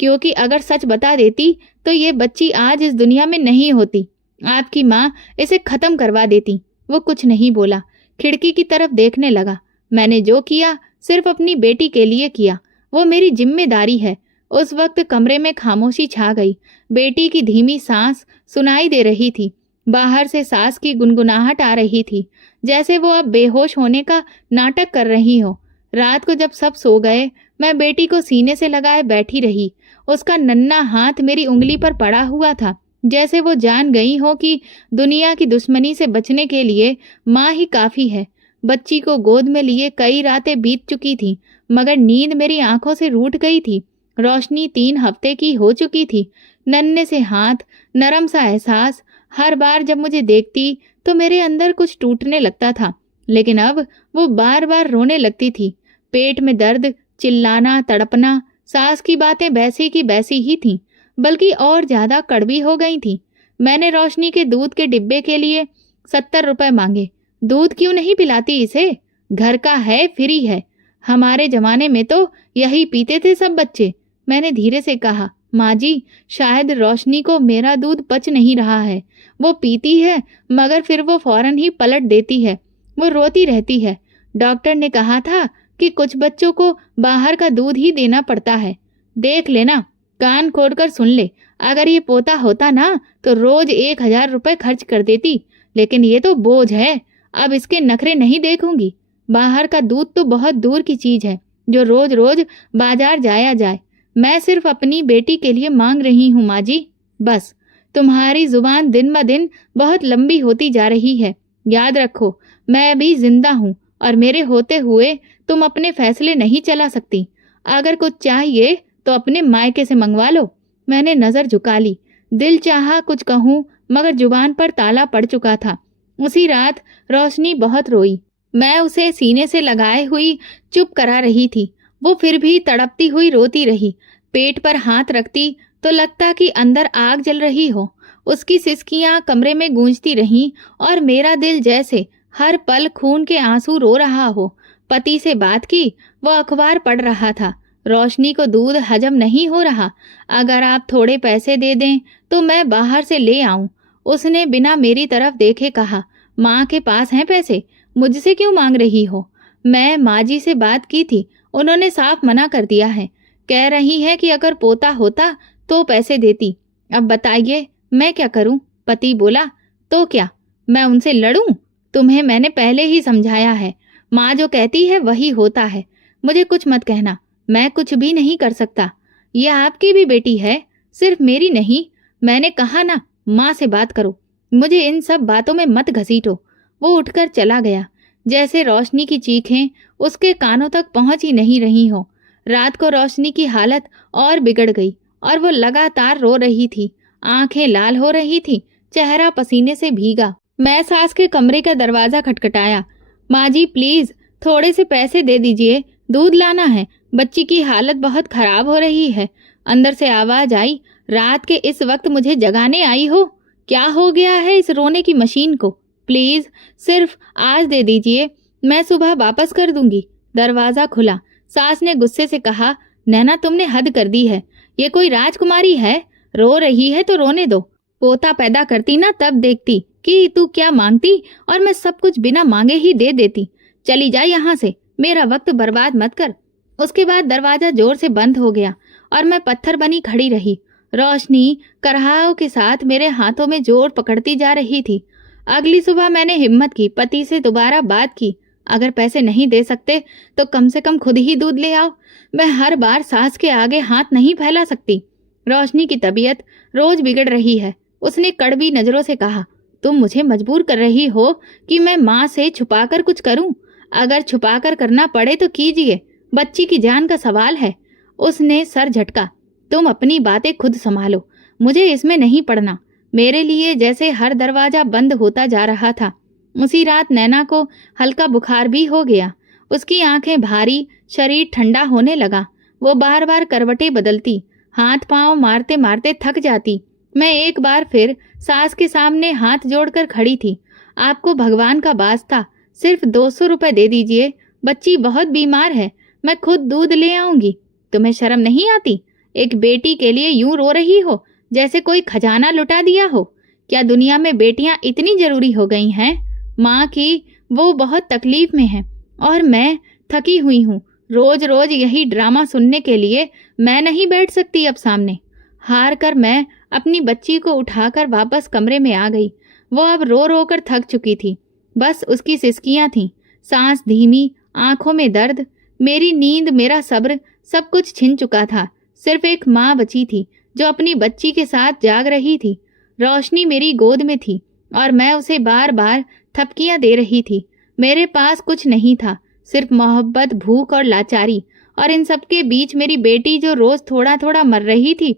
क्योंकि अगर सच बता देती तो ये बच्ची आज इस दुनिया में नहीं होती। आपकी माँ इसे खत्म करवा देती। वो कुछ नहीं बोला, खिड़की की तरफ देखने लगा। मैंने जो किया सिर्फ अपनी बेटी के लिए किया, वो मेरी जिम्मेदारी है। उस वक्त कमरे में खामोशी छा गई। बेटी की धीमी सांस सुनाई दे रही थी। बाहर से सास की गुनगुनाहट आ रही थी, जैसे वो अब बेहोश होने का नाटक कर रही हो। रात को जब सब सो गए, मैं बेटी को सीने से लगाए बैठी रही। उसका नन्हा हाथ मेरी उंगली पर पड़ा हुआ था, जैसे वो जान गई हो कि दुनिया की दुश्मनी से बचने के लिए माँ ही काफ़ी है। बच्ची को गोद में लिए कई रातें बीत चुकी थीं, मगर नींद मेरी आंखों से रूठ गई थी। रोशनी 3 हफ्ते की हो चुकी थी। नन्हे से हाथ, नरम सा एहसास। हर बार जब मुझे देखती तो मेरे अंदर कुछ टूटने लगता था, लेकिन अब वो बार बार रोने लगती थी। पेट में दर्द, चिल्लाना, तड़पना। सास की बातें वैसी की वैसी ही थीं, बल्कि और ज्यादा कड़वी हो गई थीं। मैंने रोशनी के दूध के डिब्बे के लिए 70 रुपए मांगे। दूध क्यों नहीं पिलाती इसे? घर का है, फ्री है। हमारे जमाने में तो यही पीते थे सब बच्चे। मैंने धीरे से कहा, माँ जी, शायद रोशनी को मेरा दूध पच नहीं रहा है। वो पीती है मगर फिर वो फौरन ही पलट देती है। वो रोती रहती है। डॉक्टर ने कहा था कि कुछ बच्चों को बाहर का दूध ही देना पड़ता है। देख लेना, कान खोलकर सुन ले। अगर ये पोता होता ना तो रोज 1000 रुपए खर्च कर देती, लेकिन ये तो बोझ है। अब इसके नखरे नहीं देखूंगी। बाहर का दूध तो बहुत दूर की चीज है जो रोज रोज बाजार जाया जाए। मैं सिर्फ अपनी बेटी के लिए मांग रही हूँ माँ जी, बस। तुम्हारी जुबान दिन ब दिन बहुत लंबी होती जा रही है। याद रखो, मैं भी जिंदा हूँ और मेरे होते हुए तुम अपने फैसले नहीं चला सकती। अगर कुछ चाहिए तो अपने मायके से मंगवा लो। मैंने नजर झुका ली। दिल चाहा कुछ कहूँ, मगर जुबान पर ताला पड़ चुका था। उसी रात रोशनी बहुत रोई। मैं उसे सीने से लगाए हुई चुप करा रही थी। वो फिर भी तड़पती हुई रोती रही। पेट पर हाथ रखती तो लगता कि अंदर आग जल रही हो। उसकी सिसकियां कमरे में गूंजती रहीं और मेरा दिल जैसे हर पल खून के आंसू रो रहा हो। पति से बात की, वो अखबार पढ़ रहा था। रोशनी को दूध हजम नहीं हो रहा। अगर आप थोड़े पैसे दे दें तो मैं बाहर से ले आऊं। उसने बिना मेरी तरफ देखे कहा, माँ के पास हैं पैसे, मुझसे क्यों मांग रही हो? मैं माँ जी से बात की थी, उन्होंने साफ मना कर दिया है। कह रही है कि अगर पोता होता तो पैसे देती। अब बताइए मैं क्या करूं? पति बोला। तो क्या मैं उनसे लड़ूं? तुम्हें मैंने पहले ही समझाया है, माँ जो कहती है वही होता है। मुझे कुछ मत कहना, मैं कुछ भी नहीं कर सकता। ये आपकी भी बेटी है, सिर्फ मेरी नहीं। मैंने कहा ना, माँ से बात करो, मुझे इन सब बातों में मत घसीटो। वो उठकर चला गया, जैसे रोशनी की चीखें उसके कानों तक पहुंच ही नहीं रही हो। रात को रोशनी की हालत और बिगड़ गई और वो लगातार रो रही थी। आंखें लाल हो रही थी, चेहरा पसीने से भीगा। मैं सास के कमरे का दरवाजा खटखटाया। माँ जी प्लीज थोड़े से पैसे दे दीजिए, दूध लाना है, बच्ची की हालत बहुत खराब हो रही है। अंदर से आवाज आई, रात के इस वक्त मुझे जगाने आई हो? क्या हो गया है इस रोने की मशीन को? प्लीज सिर्फ आज दे दीजिए, मैं सुबह वापस कर दूंगी। दरवाजा खुला। सास ने गुस्से से कहा, नैना तुमने हद कर दी है। ये कोई राजकुमारी है? रो रही है तो रोने दो। पोता पैदा करती ना तब देखती कि तू क्या मांगती और मैं सब कुछ बिना मांगे ही दे देती। चली जा यहाँ से, मेरा वक्त बर्बाद मत कर। उसके बाद दरवाजा जोर से बंद हो गया और मैं पत्थर बनी खड़ी रही। रोशनी करहाओं के साथ मेरे हाथों में जोर पकड़ती जा रही थी। अगली सुबह मैंने हिम्मत की, पति से दोबारा बात की। अगर पैसे नहीं दे सकते तो कम से कम खुद ही दूध ले आओ। मैं हर बार सास के आगे हाथ नहीं फैला सकती। रोशनी की तबीयत रोज बिगड़ रही है। उसने कड़वी नजरों से कहा, तुम मुझे मजबूर कर रही हो कि मैं माँ से छुपाकर कुछ करूं। अगर छुपाकर करना पड़े तो कीजिए, बच्ची की जान का सवाल है। उसने सर झटका। तुम अपनी बातें खुद संभालो, मुझे इसमें नहीं पड़ना। मेरे लिए जैसे हर दरवाजा बंद होता जा रहा था। उसी रात नैना को हल्का बुखार भी हो गया। उसकी आंखें भारी, शरीर ठंडा होने लगा। वो बार बार करवटें बदलती, हाथ पांव मारते मारते थक जाती। मैं एक बार फिर सास के सामने हाथ जोड़कर खड़ी थी। आपको भगवान का वास्ता सिर्फ 200 रुपए दे दीजिए, बच्ची बहुत बीमार है, मैं खुद दूध ले आऊंगी। तुम्हें शर्म नहीं आती? एक बेटी के लिए यूं रो रही हो जैसे कोई खजाना लुटा दिया हो। क्या दुनिया में बेटियां इतनी जरूरी हो गई हैं? माँ की वो बहुत तकलीफ में है और मैं थकी हुई हूँ। रोज रोज यही ड्रामा सुनने के लिए मैं नहीं बैठ सकती अब सामने। हार कर मैं अपनी बच्ची को उठाकर वापस कमरे में आ गई। वो अब रो रो कर थक चुकी थी। बस उसकी सिसकियां थीं, सांस धीमी, आंखों में दर्द। मेरी नींद, मेरा सब्र, सब कुछ छिन चुका था। सिर्फ एक माँ बची थी जो अपनी बच्ची के साथ जाग रही थी। रोशनी मेरी गोद में थी और मैं उसे बार बार थपकियां दे रही थी। मेरे पास कुछ नहीं था, सिर्फ मोहब्बत, भूख और लाचारी। और इन सब के बीच मेरी बेटी जो रोज थोड़ा थोड़ा मर रही थी।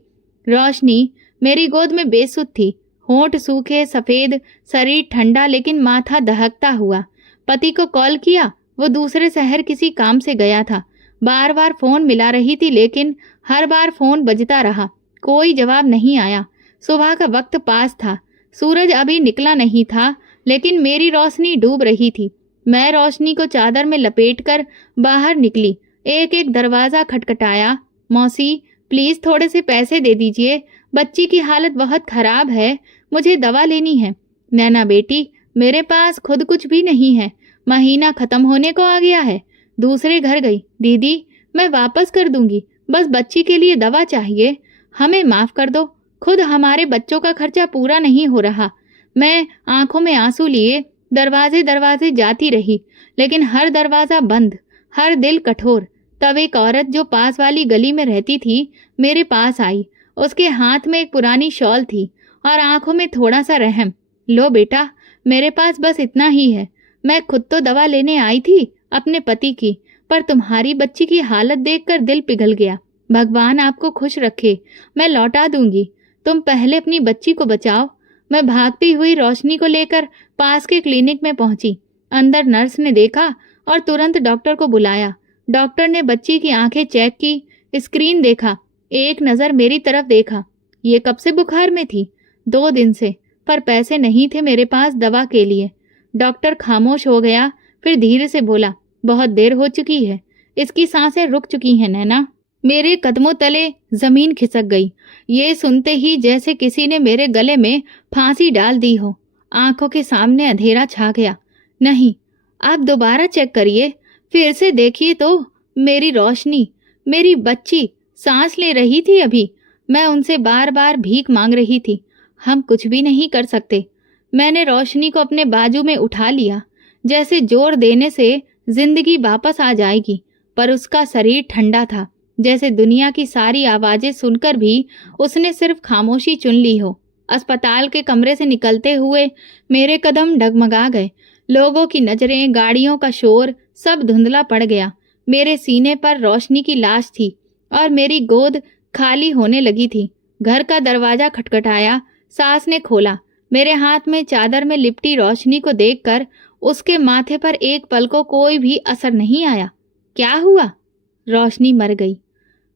रोशनी मेरी गोद में बेसुध थी, होंठ सूखे सफेद, शरीर ठंडा लेकिन माथा दहकता हुआ। पति को कॉल किया, वो दूसरे शहर किसी काम से गया था। बार बार फोन मिला रही थी लेकिन हर बार फोन बजता रहा, कोई जवाब नहीं आया। सुबह का वक्त पास था, सूरज अभी निकला नहीं था लेकिन मेरी रोशनी डूब रही थी। मैं रोशनी को चादर में लपेटकर बाहर निकली। एक एक दरवाजा खटखटाया। मौसी, प्लीज थोड़े से पैसे दे दीजिए, बच्ची की हालत बहुत खराब है, मुझे दवा लेनी है। नैना बेटी, मेरे पास खुद कुछ भी नहीं है, महीना खत्म होने को आ गया है, दूसरे घर गई। दीदी, मैं वापस कर दूंगी, बस बच्ची के लिए दवा चाहिए, हमें माफ कर दो, खुद हमारे बच्चों का खर्चा पूरा नहीं हो रहा। मैं आंखों में आंसू लिए दरवाजे दरवाजे जाती रही लेकिन हर दरवाजा बंद, हर दिल कठोर। तब एक औरत जो पास वाली गली में रहती थी मेरे पास आई। उसके हाथ में एक पुरानी शॉल थी और आंखों में थोड़ा सा रहम। लो बेटा, मेरे पास बस इतना ही है। मैं खुद तो दवा लेने आई थी अपने पति की, पर तुम्हारी बच्ची की हालत देखकर दिल पिघल गया। भगवान आपको खुश रखे, मैं लौटा दूंगी, तुम पहले अपनी बच्ची को बचाओ। मैं भागती हुई रोशनी को लेकर पास के क्लिनिक में पहुंची। अंदर नर्स ने देखा और तुरंत डॉक्टर को बुलाया। डॉक्टर ने बच्ची की आंखें चेक की, स्क्रीन देखा, एक नज़र मेरी तरफ देखा। ये कब से बुखार में थी? 2 दिन से, पर पैसे नहीं थे मेरे पास दवा के लिए। डॉक्टर खामोश हो गया, फिर धीरे से बोला, बहुत देर हो चुकी है, इसकी सांसें रुक चुकी हैं नैना। मेरे कदमों तले जमीन खिसक गई। ये सुनते ही जैसे किसी ने मेरे गले में फांसी डाल दी हो। आंखों के सामने अंधेरा छा गया। नहीं, आप दोबारा चेक करिए, फिर से देखिए तो। मेरी रोशनी, मेरी बच्ची सांस ले रही थी अभी। मैं उनसे बार बार भीख मांग रही थी। हम कुछ भी नहीं कर सकते। मैंने रोशनी को अपने बाजू में उठा लिया, जैसे जोर देने से जिंदगी वापस आ जाएगी, पर उसका शरीर ठंडा था, जैसे दुनिया की सारी आवाजें सुनकर भी उसने सिर्फ खामोशी चुन ली हो। अस्पताल के कमरे से निकलते हुए मेरे कदम डगमगा गए। लोगों की नजरें, गाड़ियों का शोर, सब धुंधला पड़ गया। मेरे सीने पर रोशनी की लाश थी और मेरी गोद खाली होने लगी थी। घर का दरवाजा खटखटाया, सास ने खोला। मेरे हाथ में चादर में लिपटी रोशनी को देखकर उसके माथे पर एक पल को कोई भी असर नहीं आया। क्या हुआ? रोशनी मर गई।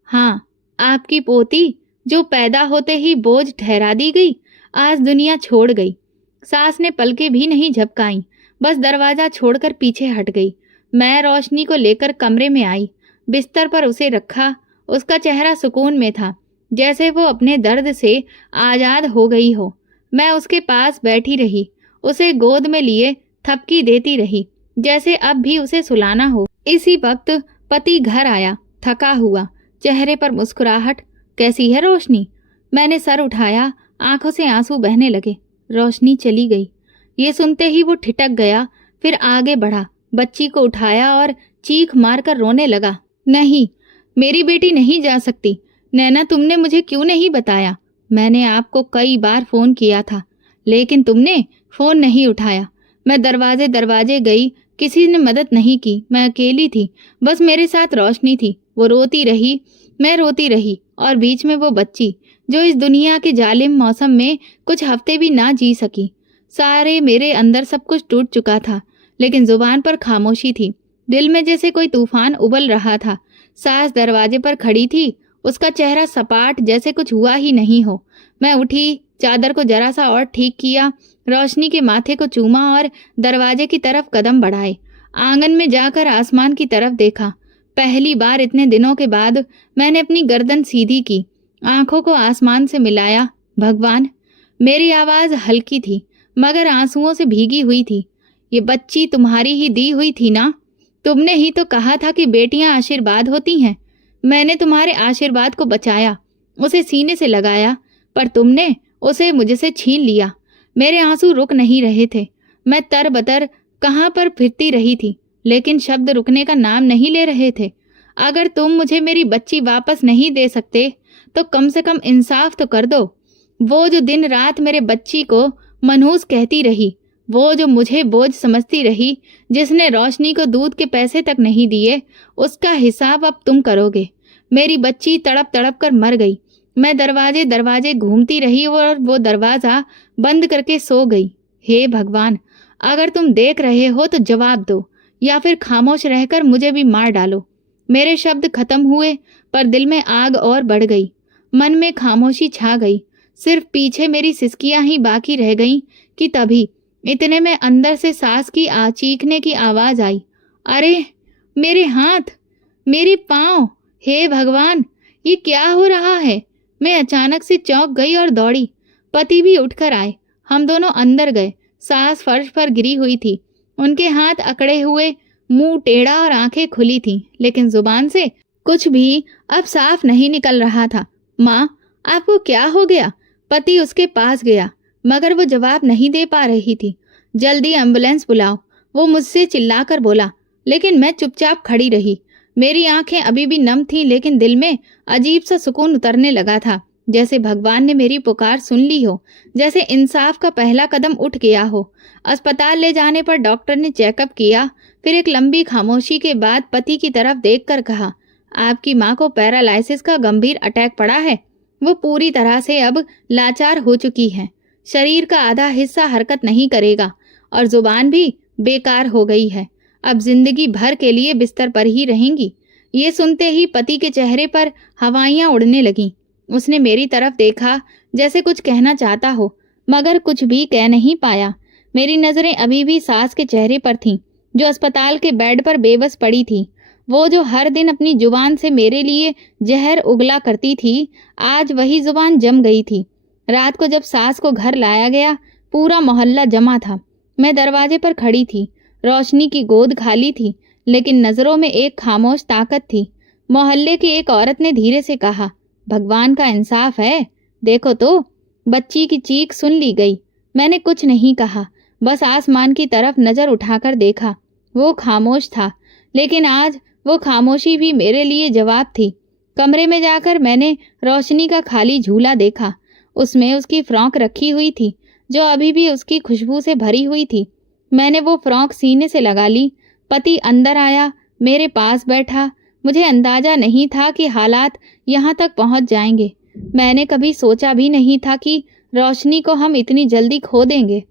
हाँ, आपकी पोती जो पैदा होते ही बोझ ठहरा दी गई, आज दुनिया छोड़ गई। सास ने पलकें भी नहीं झपकाई, बस दरवाजा छोड़कर पीछे हट गई। मैं रोशनी को लेकर कमरे में आई, बिस्तर पर उसे रखा। उसका चेहरा सुकून में था, जैसे वो अपने दर्द से आजाद हो गई हो। मैं उसके पास बैठी रही, उसे गोद में लिए थपकी देती रही, जैसे अब भी उसे सुलाना हो। इसी वक्त पति घर आया, थका हुआ, चेहरे पर मुस्कुराहट। कैसी है रोशनी? मैंने सर उठाया, आंखों से आंसू बहने लगे। रोशनी चली गई। ये सुनते ही वो ठिठक गया, फिर आगे बढ़ा, बच्ची को उठाया और चीख मारकर रोने लगा। नहीं, मेरी बेटी नहीं जा सकती। नैना, तुमने मुझे क्यों नहीं बताया? मैंने आपको कई बार फोन किया था, लेकिन तुमने फोन नहीं उठाया। मैं दरवाजे दरवाजे गई, किसी ने मदद नहीं की। मैं अकेली थी, बस मेरे साथ रोशनी थी। वो रोती रही, मैं रोती रही, और बीच में वो बच्ची जो इस दुनिया के जालिम मौसम में कुछ हफ्ते भी ना जी सकी। सारे मेरे अंदर सब कुछ टूट चुका था, लेकिन जुबान पर खामोशी थी। दिल में जैसे कोई तूफान उबल रहा था। सास दरवाजे पर खड़ी थी, उसका चेहरा सपाट, जैसे कुछ हुआ ही नहीं हो। मैं उठी, चादर को जरा सा और ठीक किया, रोशनी के माथे को चूमा और दरवाजे की तरफ कदम बढ़ाए। आंगन में जाकर आसमान की तरफ देखा। पहली बार इतने दिनों के बाद मैंने अपनी गर्दन सीधी की, आंखों को आसमान से मिलाया। भगवान! मेरी आवाज हल्की थी, मगर आंसुओं से भीगी हुई थी। ये बच्ची तुम्हारी ही दी हुई थी ना? तुमने ही तो कहा था कि बेटियां आशीर्वाद होती हैं। मैंने तुम्हारे आशीर्वाद को बचाया, उसे सीने से लगाया, पर तुमने उसे मुझसे छीन लिया। मेरे आंसू रुक नहीं रहे थे। मैं तरबतर कहाँ पर फिरती रही थी, लेकिन शब्द रुकने का नाम नहीं ले रहे थे। अगर तुम मुझे मेरी बच्ची वापस नहीं दे सकते, तो कम से कम इंसाफ तो कर दो। वो जो दिन रात मेरे बच्ची को मनहूस कहती रही, वो जो मुझे बोझ समझती रही, जिसने रोशनी को दूध के पैसे तक नहीं दिए, उसका हिसाब अब तुम करोगे। मेरी बच्ची तड़प तड़प कर मर गई। मैं दरवाजे दरवाजे घूमती रही और वो दरवाजा बंद करके सो गई। हे भगवान, अगर तुम देख रहे हो तो जवाब दो, या फिर खामोश रहकर मुझे भी मार डालो। मेरे शब्द खत्म हुए, पर दिल में आग और बढ़ गई। मन में खामोशी छा गई। सिर्फ पीछे मेरी सिसकियां ही बाकी रह गईं कि तभी इतने में अंदर से सास की चीखने की आवाज आई। अरे मेरे हाथ, मेरी पाँव! हे भगवान, ये क्या हो रहा है? मैं अचानक से चौंक गई और दौड़ी। पति भी उठकर आए। हम दोनों अंदर गए। सास फर्श पर गिरी हुई थी, उनके हाथ अकड़े हुए, मुंह टेढ़ा और आंखें खुली थीं, लेकिन जुबान से कुछ भी अब साफ नहीं निकल रहा था। माँ, आपको क्या हो गया? पति उसके पास गया, मगर वो जवाब नहीं दे पा रही थी। जल्दी एम्बुलेंस बुलाओ, वो मुझसे चिल्लाकर बोला, लेकिन मैं चुपचाप खड़ी रही। मेरी आंखें अभी भी नम थीं, लेकिन दिल में अजीब सा सुकून उतरने लगा था, जैसे भगवान ने मेरी पुकार सुन ली हो, जैसे इंसाफ का पहला कदम उठ गया हो। अस्पताल ले जाने पर डॉक्टर ने चेकअप किया, फिर एक लंबी खामोशी के बाद पति की तरफ देखकर कहा, आपकी माँ को पैरालिसिस का गंभीर अटैक पड़ा है। वो पूरी तरह से अब लाचार हो चुकी है। शरीर का आधा हिस्सा हरकत नहीं करेगा और जुबान भी बेकार हो गई है। अब जिंदगी भर के लिए बिस्तर पर ही रहेंगी। ये सुनते ही पति के चेहरे पर हवाइयां उड़ने लगीं। उसने मेरी तरफ देखा, जैसे कुछ कहना चाहता हो, मगर कुछ भी कह नहीं पाया। मेरी नजरें अभी भी सास के चेहरे पर थीं, जो अस्पताल के बेड पर बेबस पड़ी थी। वो जो हर दिन अपनी जुबान से मेरे लिए जहर उगला करती थी, आज वही जुबान जम गई थी। रात को जब सास को घर लाया गया, पूरा मोहल्ला जमा था। मैं दरवाजे पर खड़ी थी। रोशनी की गोद खाली थी, लेकिन नजरों में एक खामोश ताकत थी। मोहल्ले की एक औरत ने धीरे से कहा, भगवान का इंसाफ है, देखो तो। बच्ची की चीख सुन ली गई। मैंने कुछ नहीं कहा, बस आसमान की तरफ नजर उठाकर देखा। वो खामोश था, लेकिन आज वो खामोशी भी मेरे लिए जवाब थी। कमरे में जाकर मैंने रोशनी का खाली झूला देखा। उसमें उसकी फ्रॉक रखी हुई थी, जो अभी भी उसकी खुशबू से भरी हुई थी। मैंने वो फ्रॉक सीने से लगा ली। पति अंदर आया, मेरे पास बैठा। मुझे अंदाजा नहीं था कि हालात यहाँ तक पहुँच जाएंगे। मैंने कभी सोचा भी नहीं था कि रोशनी को हम इतनी जल्दी खो देंगे।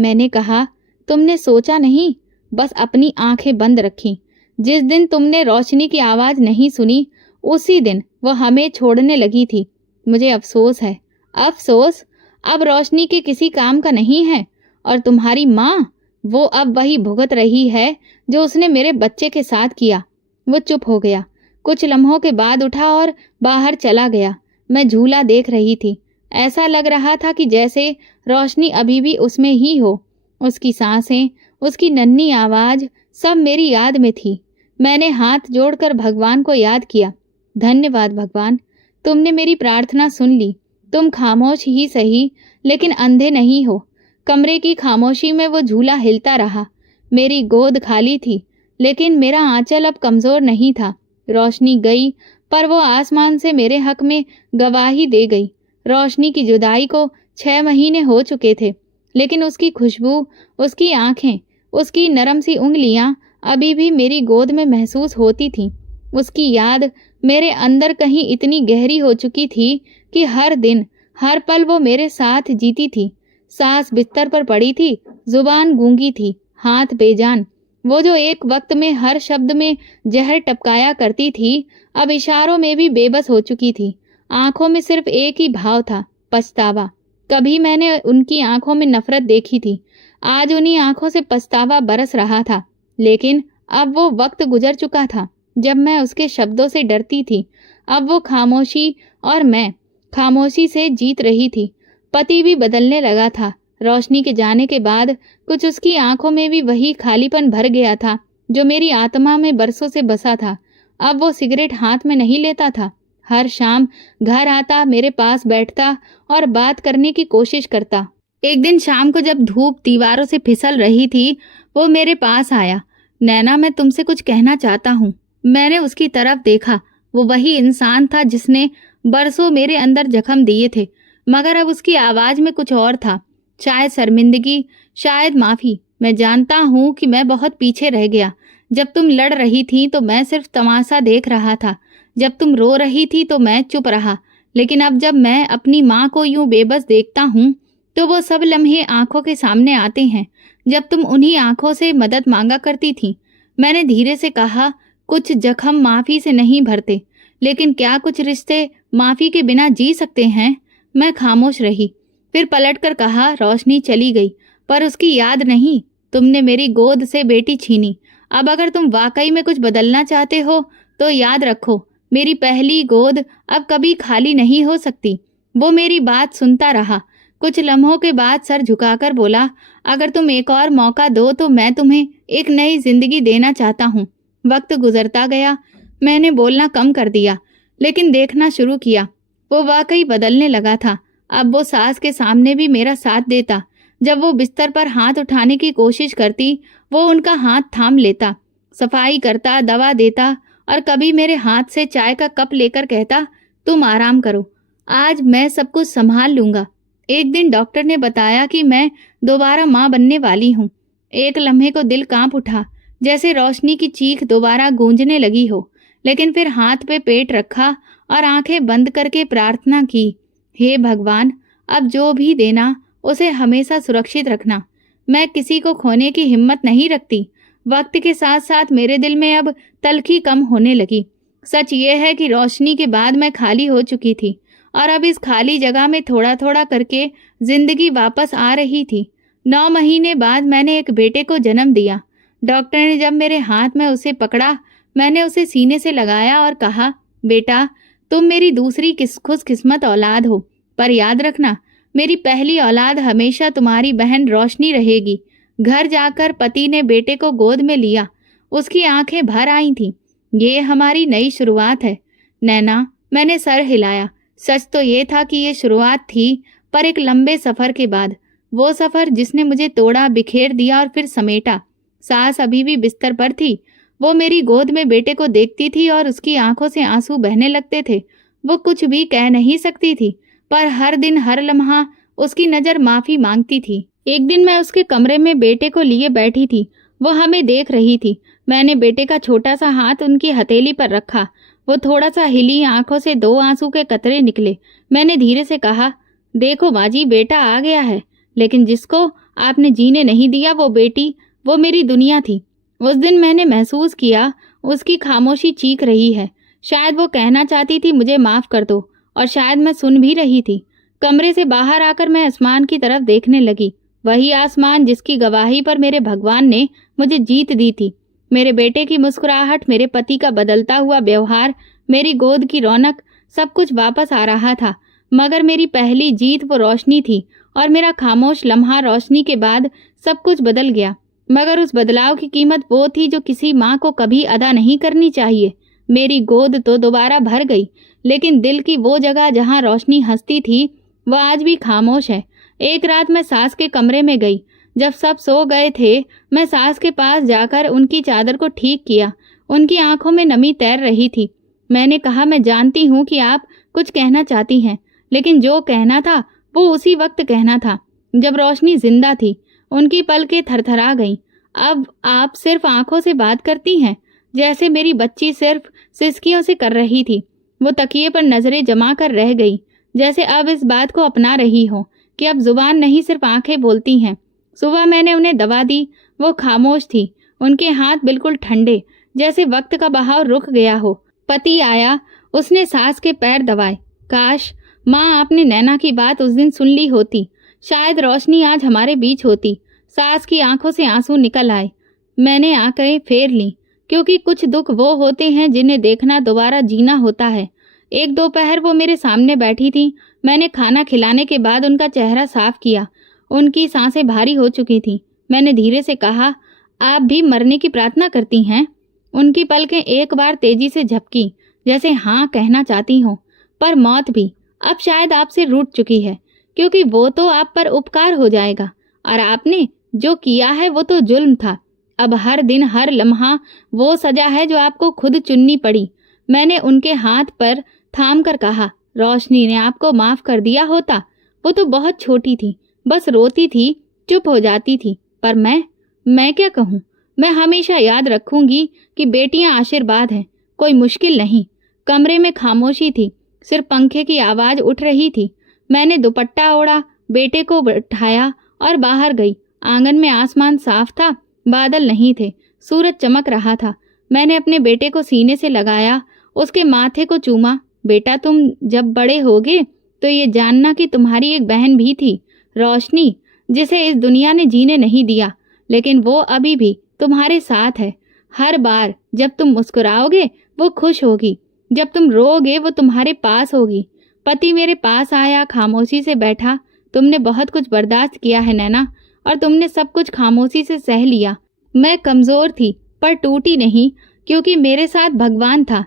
मैंने कहा, तुमने सोचा नहीं, बस अपनी आंखें बंद रखी। जिस दिन तुमने रोशनी की आवाज़ नहीं सुनी, उसी दिन वो हमें छोड़ने लगी थी। मुझे अफसोस है, अफसोस अब रोशनी के किसी काम का नहीं है। और तुम्हारी माँ, वो अब वही भुगत रही है जो उसने मेरे बच्चे के साथ किया। वो चुप हो गया, कुछ लम्हों के बाद उठा और बाहर चला गया। मैं झूला देख रही थी। ऐसा लग रहा था कि जैसे रोशनी अभी भी उसमें ही हो। उसकी सांसें, उसकी नन्ही आवाज सब मेरी याद में थी। मैंने हाथ जोड़कर भगवान को याद किया। धन्यवाद भगवान, तुमने मेरी प्रार्थना सुन ली। तुम खामोश ही सही, लेकिन अंधे नहीं हो। कमरे की खामोशी में वो झूला हिलता रहा। मेरी गोद खाली थी, लेकिन मेरा आंचल अब कमजोर नहीं था। रोशनी गई, पर वो आसमान से मेरे हक में गवाही दे गई। रोशनी की जुदाई को 6 महीने हो चुके थे, लेकिन उसकी खुशबू, उसकी आंखें, उसकी नरम सी उंगलियां अभी भी मेरी गोद में महसूस होती थीं। उसकी याद मेरे अंदर कहीं इतनी गहरी हो चुकी थी कि हर दिन, हर पल वो मेरे साथ जीती थी। सांस बिस्तर पर पड़ी थी, जुबान गूंगी थी, हाथ बेजान। वो जो एक वक्त में हर शब्द में जहर टपकाया करती थी, अब इशारों में भी बेबस हो चुकी थी। आंखों में सिर्फ एक ही भाव था, पछतावा। कभी मैंने उनकी आंखों में नफरत देखी थी, आज उन्हीं आंखों से पछतावा बरस रहा था। लेकिन अब वो वक्त गुजर चुका था जब मैं उसके शब्दों से डरती थी। अब वो खामोशी और मैं खामोशी से जीत रही थी। पति भी बदलने लगा था। रोशनी के जाने के बाद कुछ उसकी आंखों में भी वही खालीपन भर गया था जो मेरी आत्मा में बरसों से बसा था। अब वो सिगरेट हाथ में नहीं लेता था। हर शाम घर आता, मेरे पास बैठता और बात करने की कोशिश करता। एक दिन शाम को जब धूप दीवारों से फिसल रही थी, वो मेरे पास आया। नैना, मैं तुमसे कुछ कहना चाहता हूँ। मैंने उसकी तरफ देखा। वो वही इंसान था जिसने बरसों मेरे अंदर जख्म दिए थे, मगर अब उसकी आवाज में कुछ और था। शायद शर्मिंदगी, शायद माफी। मैं जानता हूँ कि मैं बहुत पीछे रह गया। जब तुम लड़ रही थी तो मैं सिर्फ तमाशा देख रहा था। जब तुम रो रही थी तो मैं चुप रहा। लेकिन अब जब मैं अपनी माँ को यूं बेबस देखता हूँ तो वो सब लम्हे आंखों के सामने आते हैं जब तुम उन्हीं आंखों से मदद मांगा करती थी। मैंने धीरे से कहा, कुछ जख्म माफी से नहीं भरते, लेकिन क्या कुछ रिश्ते माफी के बिना जी सकते हैं? मैं खामोश रही। फिर पलटकर कहा, रोशनी चली गई, पर उसकी याद नहीं। तुमने मेरी गोद से बेटी छीनी। अब अगर तुम वाकई में कुछ बदलना चाहते हो तो याद रखो, मेरी पहली गोद अब कभी खाली नहीं हो सकती। वो मेरी बात सुनता रहा। कुछ लम्हों के बाद सर झुकाकर बोला, अगर तुम एक और मौका दो तो मैं तुम्हें एक नई जिंदगी देना चाहता हूँ। वक्त गुजरता गया। मैंने बोलना कम कर दिया, लेकिन देखना शुरू किया। वो वाकई बदलने लगा था। अब वो सास के सामने भी मेरा साथ देता। जब वो बिस्तर पर हाथ उठाने की कोशिश करती, वो उनका हाथ थाम लेता, सफाई करता, दवा देता, और कभी मेरे हाथ से चाय का कप लेकर कहता, तुम आराम करो, आज मैं सब कुछ संभाल लूंगा। एक दिन डॉक्टर ने बताया कि मैं दोबारा माँ बनने वाली हूँ। एक लम्हे को दिल कांप उठा, जैसे रोशनी की चीख दोबारा गूंजने लगी हो। लेकिन फिर हाथ पे पेट रखा और आंखें बंद करके प्रार्थना की, हे भगवान, अब जो भी देना उसे हमेशा सुरक्षित रखना। मैं किसी को खोने की हिम्मत नहीं रखती। वक्त के साथ साथ मेरे दिल में अब तलखी कम होने लगी। सच ये है कि रोशनी के बाद मैं खाली हो चुकी थी, और अब इस खाली जगह में थोड़ा थोड़ा करके जिंदगी वापस आ रही थी। 9 महीने बाद मैंने एक बेटे को जन्म दिया। डॉक्टर ने जब मेरे हाथ में उसे पकड़ा, मैंने उसे सीने से लगाया और कहा, बेटा, तुम मेरी दूसरी खुशकिस्मत औलाद हो, पर याद रखना, मेरी पहली औलाद हमेशा तुम्हारी बहन रोशनी रहेगी। घर जाकर पति ने बेटे को गोद में लिया। उसकी आंखें भर आई थीं। ये हमारी नई शुरुआत है नैना। मैंने सर हिलाया। सच तो ये था कि ये शुरुआत थी, पर एक लंबे सफर के बाद। वो सफर जिसने मुझे तोड़ा, बिखेर दिया और फिर समेटा। सास अभी भी बिस्तर पर थी। वो मेरी गोद में बेटे को देखती थी और उसकी आंखों से आंसू बहने लगते थे। वो कुछ भी कह नहीं सकती थी, पर हर दिन, हर लम्हा उसकी नजर माफी मांगती थी। एक दिन मैं उसके कमरे में बेटे को लिए बैठी थी। वो हमें देख रही थी। मैंने बेटे का छोटा सा हाथ उनकी हथेली पर रखा। वो थोड़ा सा हिली, आंखों से 2 आंसू के कतरे निकले। मैंने धीरे से कहा, देखो माँ जी, बेटा आ गया है, लेकिन जिसको आपने जीने नहीं दिया वो बेटी, वो मेरी दुनिया थी। उस दिन मैंने महसूस किया उसकी खामोशी चीख रही है। शायद वो कहना चाहती थी मुझे माफ कर दो, और शायद मैं सुन भी रही थी। कमरे से बाहर आकर मैं आसमान की तरफ देखने लगी। वही आसमान जिसकी गवाही पर मेरे भगवान ने मुझे जीत दी थी। मेरे बेटे की मुस्कुराहट, मेरे पति का बदलता हुआ व्यवहार, मेरी गोद की रौनक, सब कुछ वापस आ रहा था। मगर मेरी पहली जीत वो रोशनी थी और मेरा खामोश लम्हा रोशनी के बाद सब कुछ बदल गया। मगर उस बदलाव की कीमत वो थी जो किसी माँ को कभी अदा नहीं करनी चाहिए। मेरी गोद तो दोबारा भर गई, लेकिन दिल की वो जगह जहाँ रोशनी हंसती थी वह आज भी खामोश है। एक रात मैं सास के कमरे में गई। जब सब सो गए थे, मैं सास के पास जाकर उनकी चादर को ठीक किया। उनकी आंखों में नमी तैर रही थी। मैंने कहा, मैं जानती हूँ कि आप कुछ कहना चाहती हैं, लेकिन जो कहना था वो उसी वक्त कहना था जब रोशनी जिंदा थी। उनकी पलकें थरथरा गईं। अब आप सिर्फ आंखों से बात करती हैं, जैसे मेरी बच्ची सिर्फ सिसकियों से कर रही थी। वो तकिए पर नजरें जमा कर रह गई, जैसे अब इस बात को अपना रही हो कि अब जुबान नहीं सिर्फ आंखें बोलती हैं। सुबह मैंने उन्हें दवा दी। वो खामोश थी, उनके हाथ बिल्कुल ठंडे, जैसे वक्त का बहाव रुक गया हो। पति आया, उसने सास के पैर दबाए। काश माँ आपने नैना की बात उस दिन सुन ली होती, शायद रोशनी आज हमारे बीच होती। सास की आंखों से आंसू निकल आए। मैंने आंखें फेर लीं, क्योंकि कुछ दुख वो होते हैं जिन्हें देखना दोबारा जीना होता है। एक दोपहर वो मेरे सामने बैठी थी। मैंने खाना खिलाने के बाद उनका चेहरा साफ किया। उनकी सांसें भारी हो चुकी थीं। मैंने धीरे से कहा, आप भी मरने की प्रार्थना करती हैं? उनकी पलकें एक बार तेजी से झपकी, जैसे हाँ कहना चाहती हों। पर मौत भी अब शायद आपसे रूठ चुकी है, क्योंकि वो तो आप पर उपकार हो जाएगा, और आपने जो किया है वो तो जुल्म था। अब हर दिन हर लम्हा वो सजा है जो आपको खुद चुननी पड़ी। मैंने उनके हाथ पर थाम कर कहा, रोशनी ने आपको माफ कर दिया होता। वो तो बहुत छोटी थी, बस रोती थी, चुप हो जाती थी। पर मैं क्या कहूँ? मैं हमेशा याद रखूंगी कि बेटियां आशीर्वाद हैं, कोई मुश्किल नहीं। कमरे में खामोशी थी, सिर्फ पंखे की आवाज उठ रही थी। मैंने दुपट्टा ओढ़ा, बेटे को उठाया और बाहर गई। आंगन में आसमान साफ था, बादल नहीं थे, सूरज चमक रहा था। मैंने अपने बेटे को सीने से लगाया, उसके माथे को चूमा। बेटा, तुम जब बड़े होगे तो ये जानना कि तुम्हारी एक बहन भी थी, रोशनी, जिसे इस दुनिया ने जीने नहीं दिया, लेकिन वो अभी भी तुम्हारे साथ है। हर बार जब तुम मुस्कुराओगे वो खुश होगी, जब तुम रोओगे वो तुम्हारे पास होगी। पति मेरे पास आया, खामोशी से बैठा। तुमने बहुत कुछ बर्दाश्त किया है नैना, और तुमने सब कुछ खामोशी से सह लिया। मैं कमजोर थी पर टूटी नहीं, क्योंकि मेरे साथ भगवान था।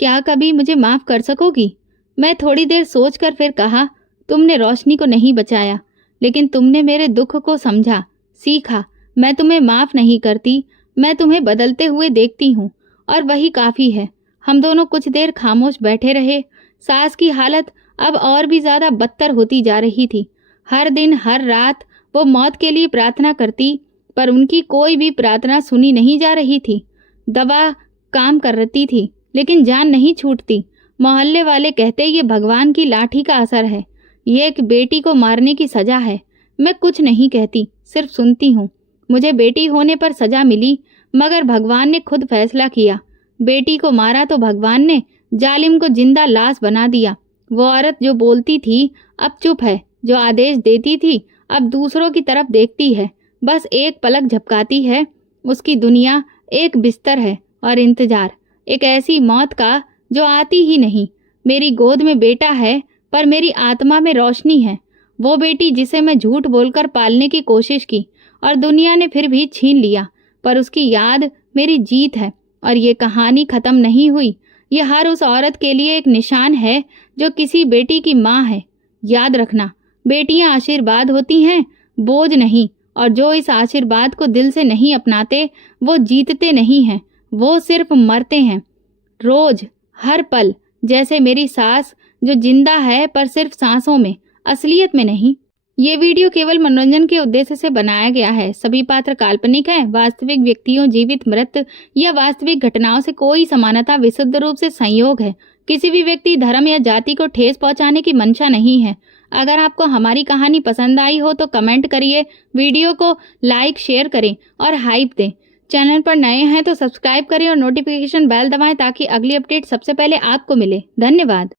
क्या कभी मुझे माफ कर सकोगी? मैं थोड़ी देर सोचकर फिर कहा, तुमने रोशनी को नहीं बचाया, लेकिन तुमने मेरे दुख को समझा, सीखा। मैं तुम्हें माफ नहीं करती, मैं तुम्हें बदलते हुए देखती हूँ, और वही काफी है। हम दोनों कुछ देर खामोश बैठे रहे। सास की हालत अब और भी ज्यादा बदतर होती जा रही थी। हर दिन हर रात वो मौत के लिए प्रार्थना करती, पर उनकी कोई भी प्रार्थना सुनी नहीं जा रही थी। दवा काम कर रही थी, लेकिन जान नहीं छूटती। मोहल्ले वाले कहते ये भगवान की लाठी का असर है, ये एक बेटी को मारने की सजा है। मैं कुछ नहीं कहती, सिर्फ सुनती हूँ। मुझे बेटी होने पर सजा मिली, मगर भगवान ने खुद फैसला किया। बेटी को मारा तो भगवान ने, जालिम को जिंदा लाश बना दिया। वो औरत जो बोलती थी अब चुप है, जो आदेश देती थी अब दूसरों की तरफ देखती है, बस एक पलक झपकाती है। उसकी दुनिया एक बिस्तर है और इंतजार, एक ऐसी मौत का जो आती ही नहीं। मेरी गोद में बेटा है, पर मेरी आत्मा में रोशनी है। वो बेटी जिसे मैं झूठ बोलकर पालने की कोशिश की और दुनिया ने फिर भी छीन लिया, पर उसकी याद मेरी जीत है। और ये कहानी खत्म नहीं हुई। ये हर उस औरत के लिए एक निशान है जो किसी बेटी की माँ है। याद रखना, बेटियां आशीर्वाद होती हैं, बोझ नहीं। और जो इस आशीर्वाद को दिल से नहीं अपनाते वो जीतते नहीं हैं, वो सिर्फ मरते हैं। रोज, हर पल, जैसे मेरी सास जो जिंदा है पर सिर्फ सांसों में, असलियत में नहीं। ये वीडियो केवल मनोरंजन के उद्देश्य से बनाया गया है। सभी पात्र काल्पनिक हैं। वास्तविक व्यक्तियों, जीवित, मृत या वास्तविक घटनाओं से कोई समानता विशुद्ध रूप से संयोग है। किसी भी व्यक्ति, धर्म या जाति को ठेस पहुंचाने की मंशा नहीं है। अगर आपको हमारी कहानी पसंद आई हो तो कमेंट करिए, वीडियो को लाइक, शेयर करें और हाइप दें। चैनल पर नए हैं तो सब्सक्राइब करें और नोटिफिकेशन बेल दबाएं ताकि अगली अपडेट सबसे पहले आपको मिले। धन्यवाद।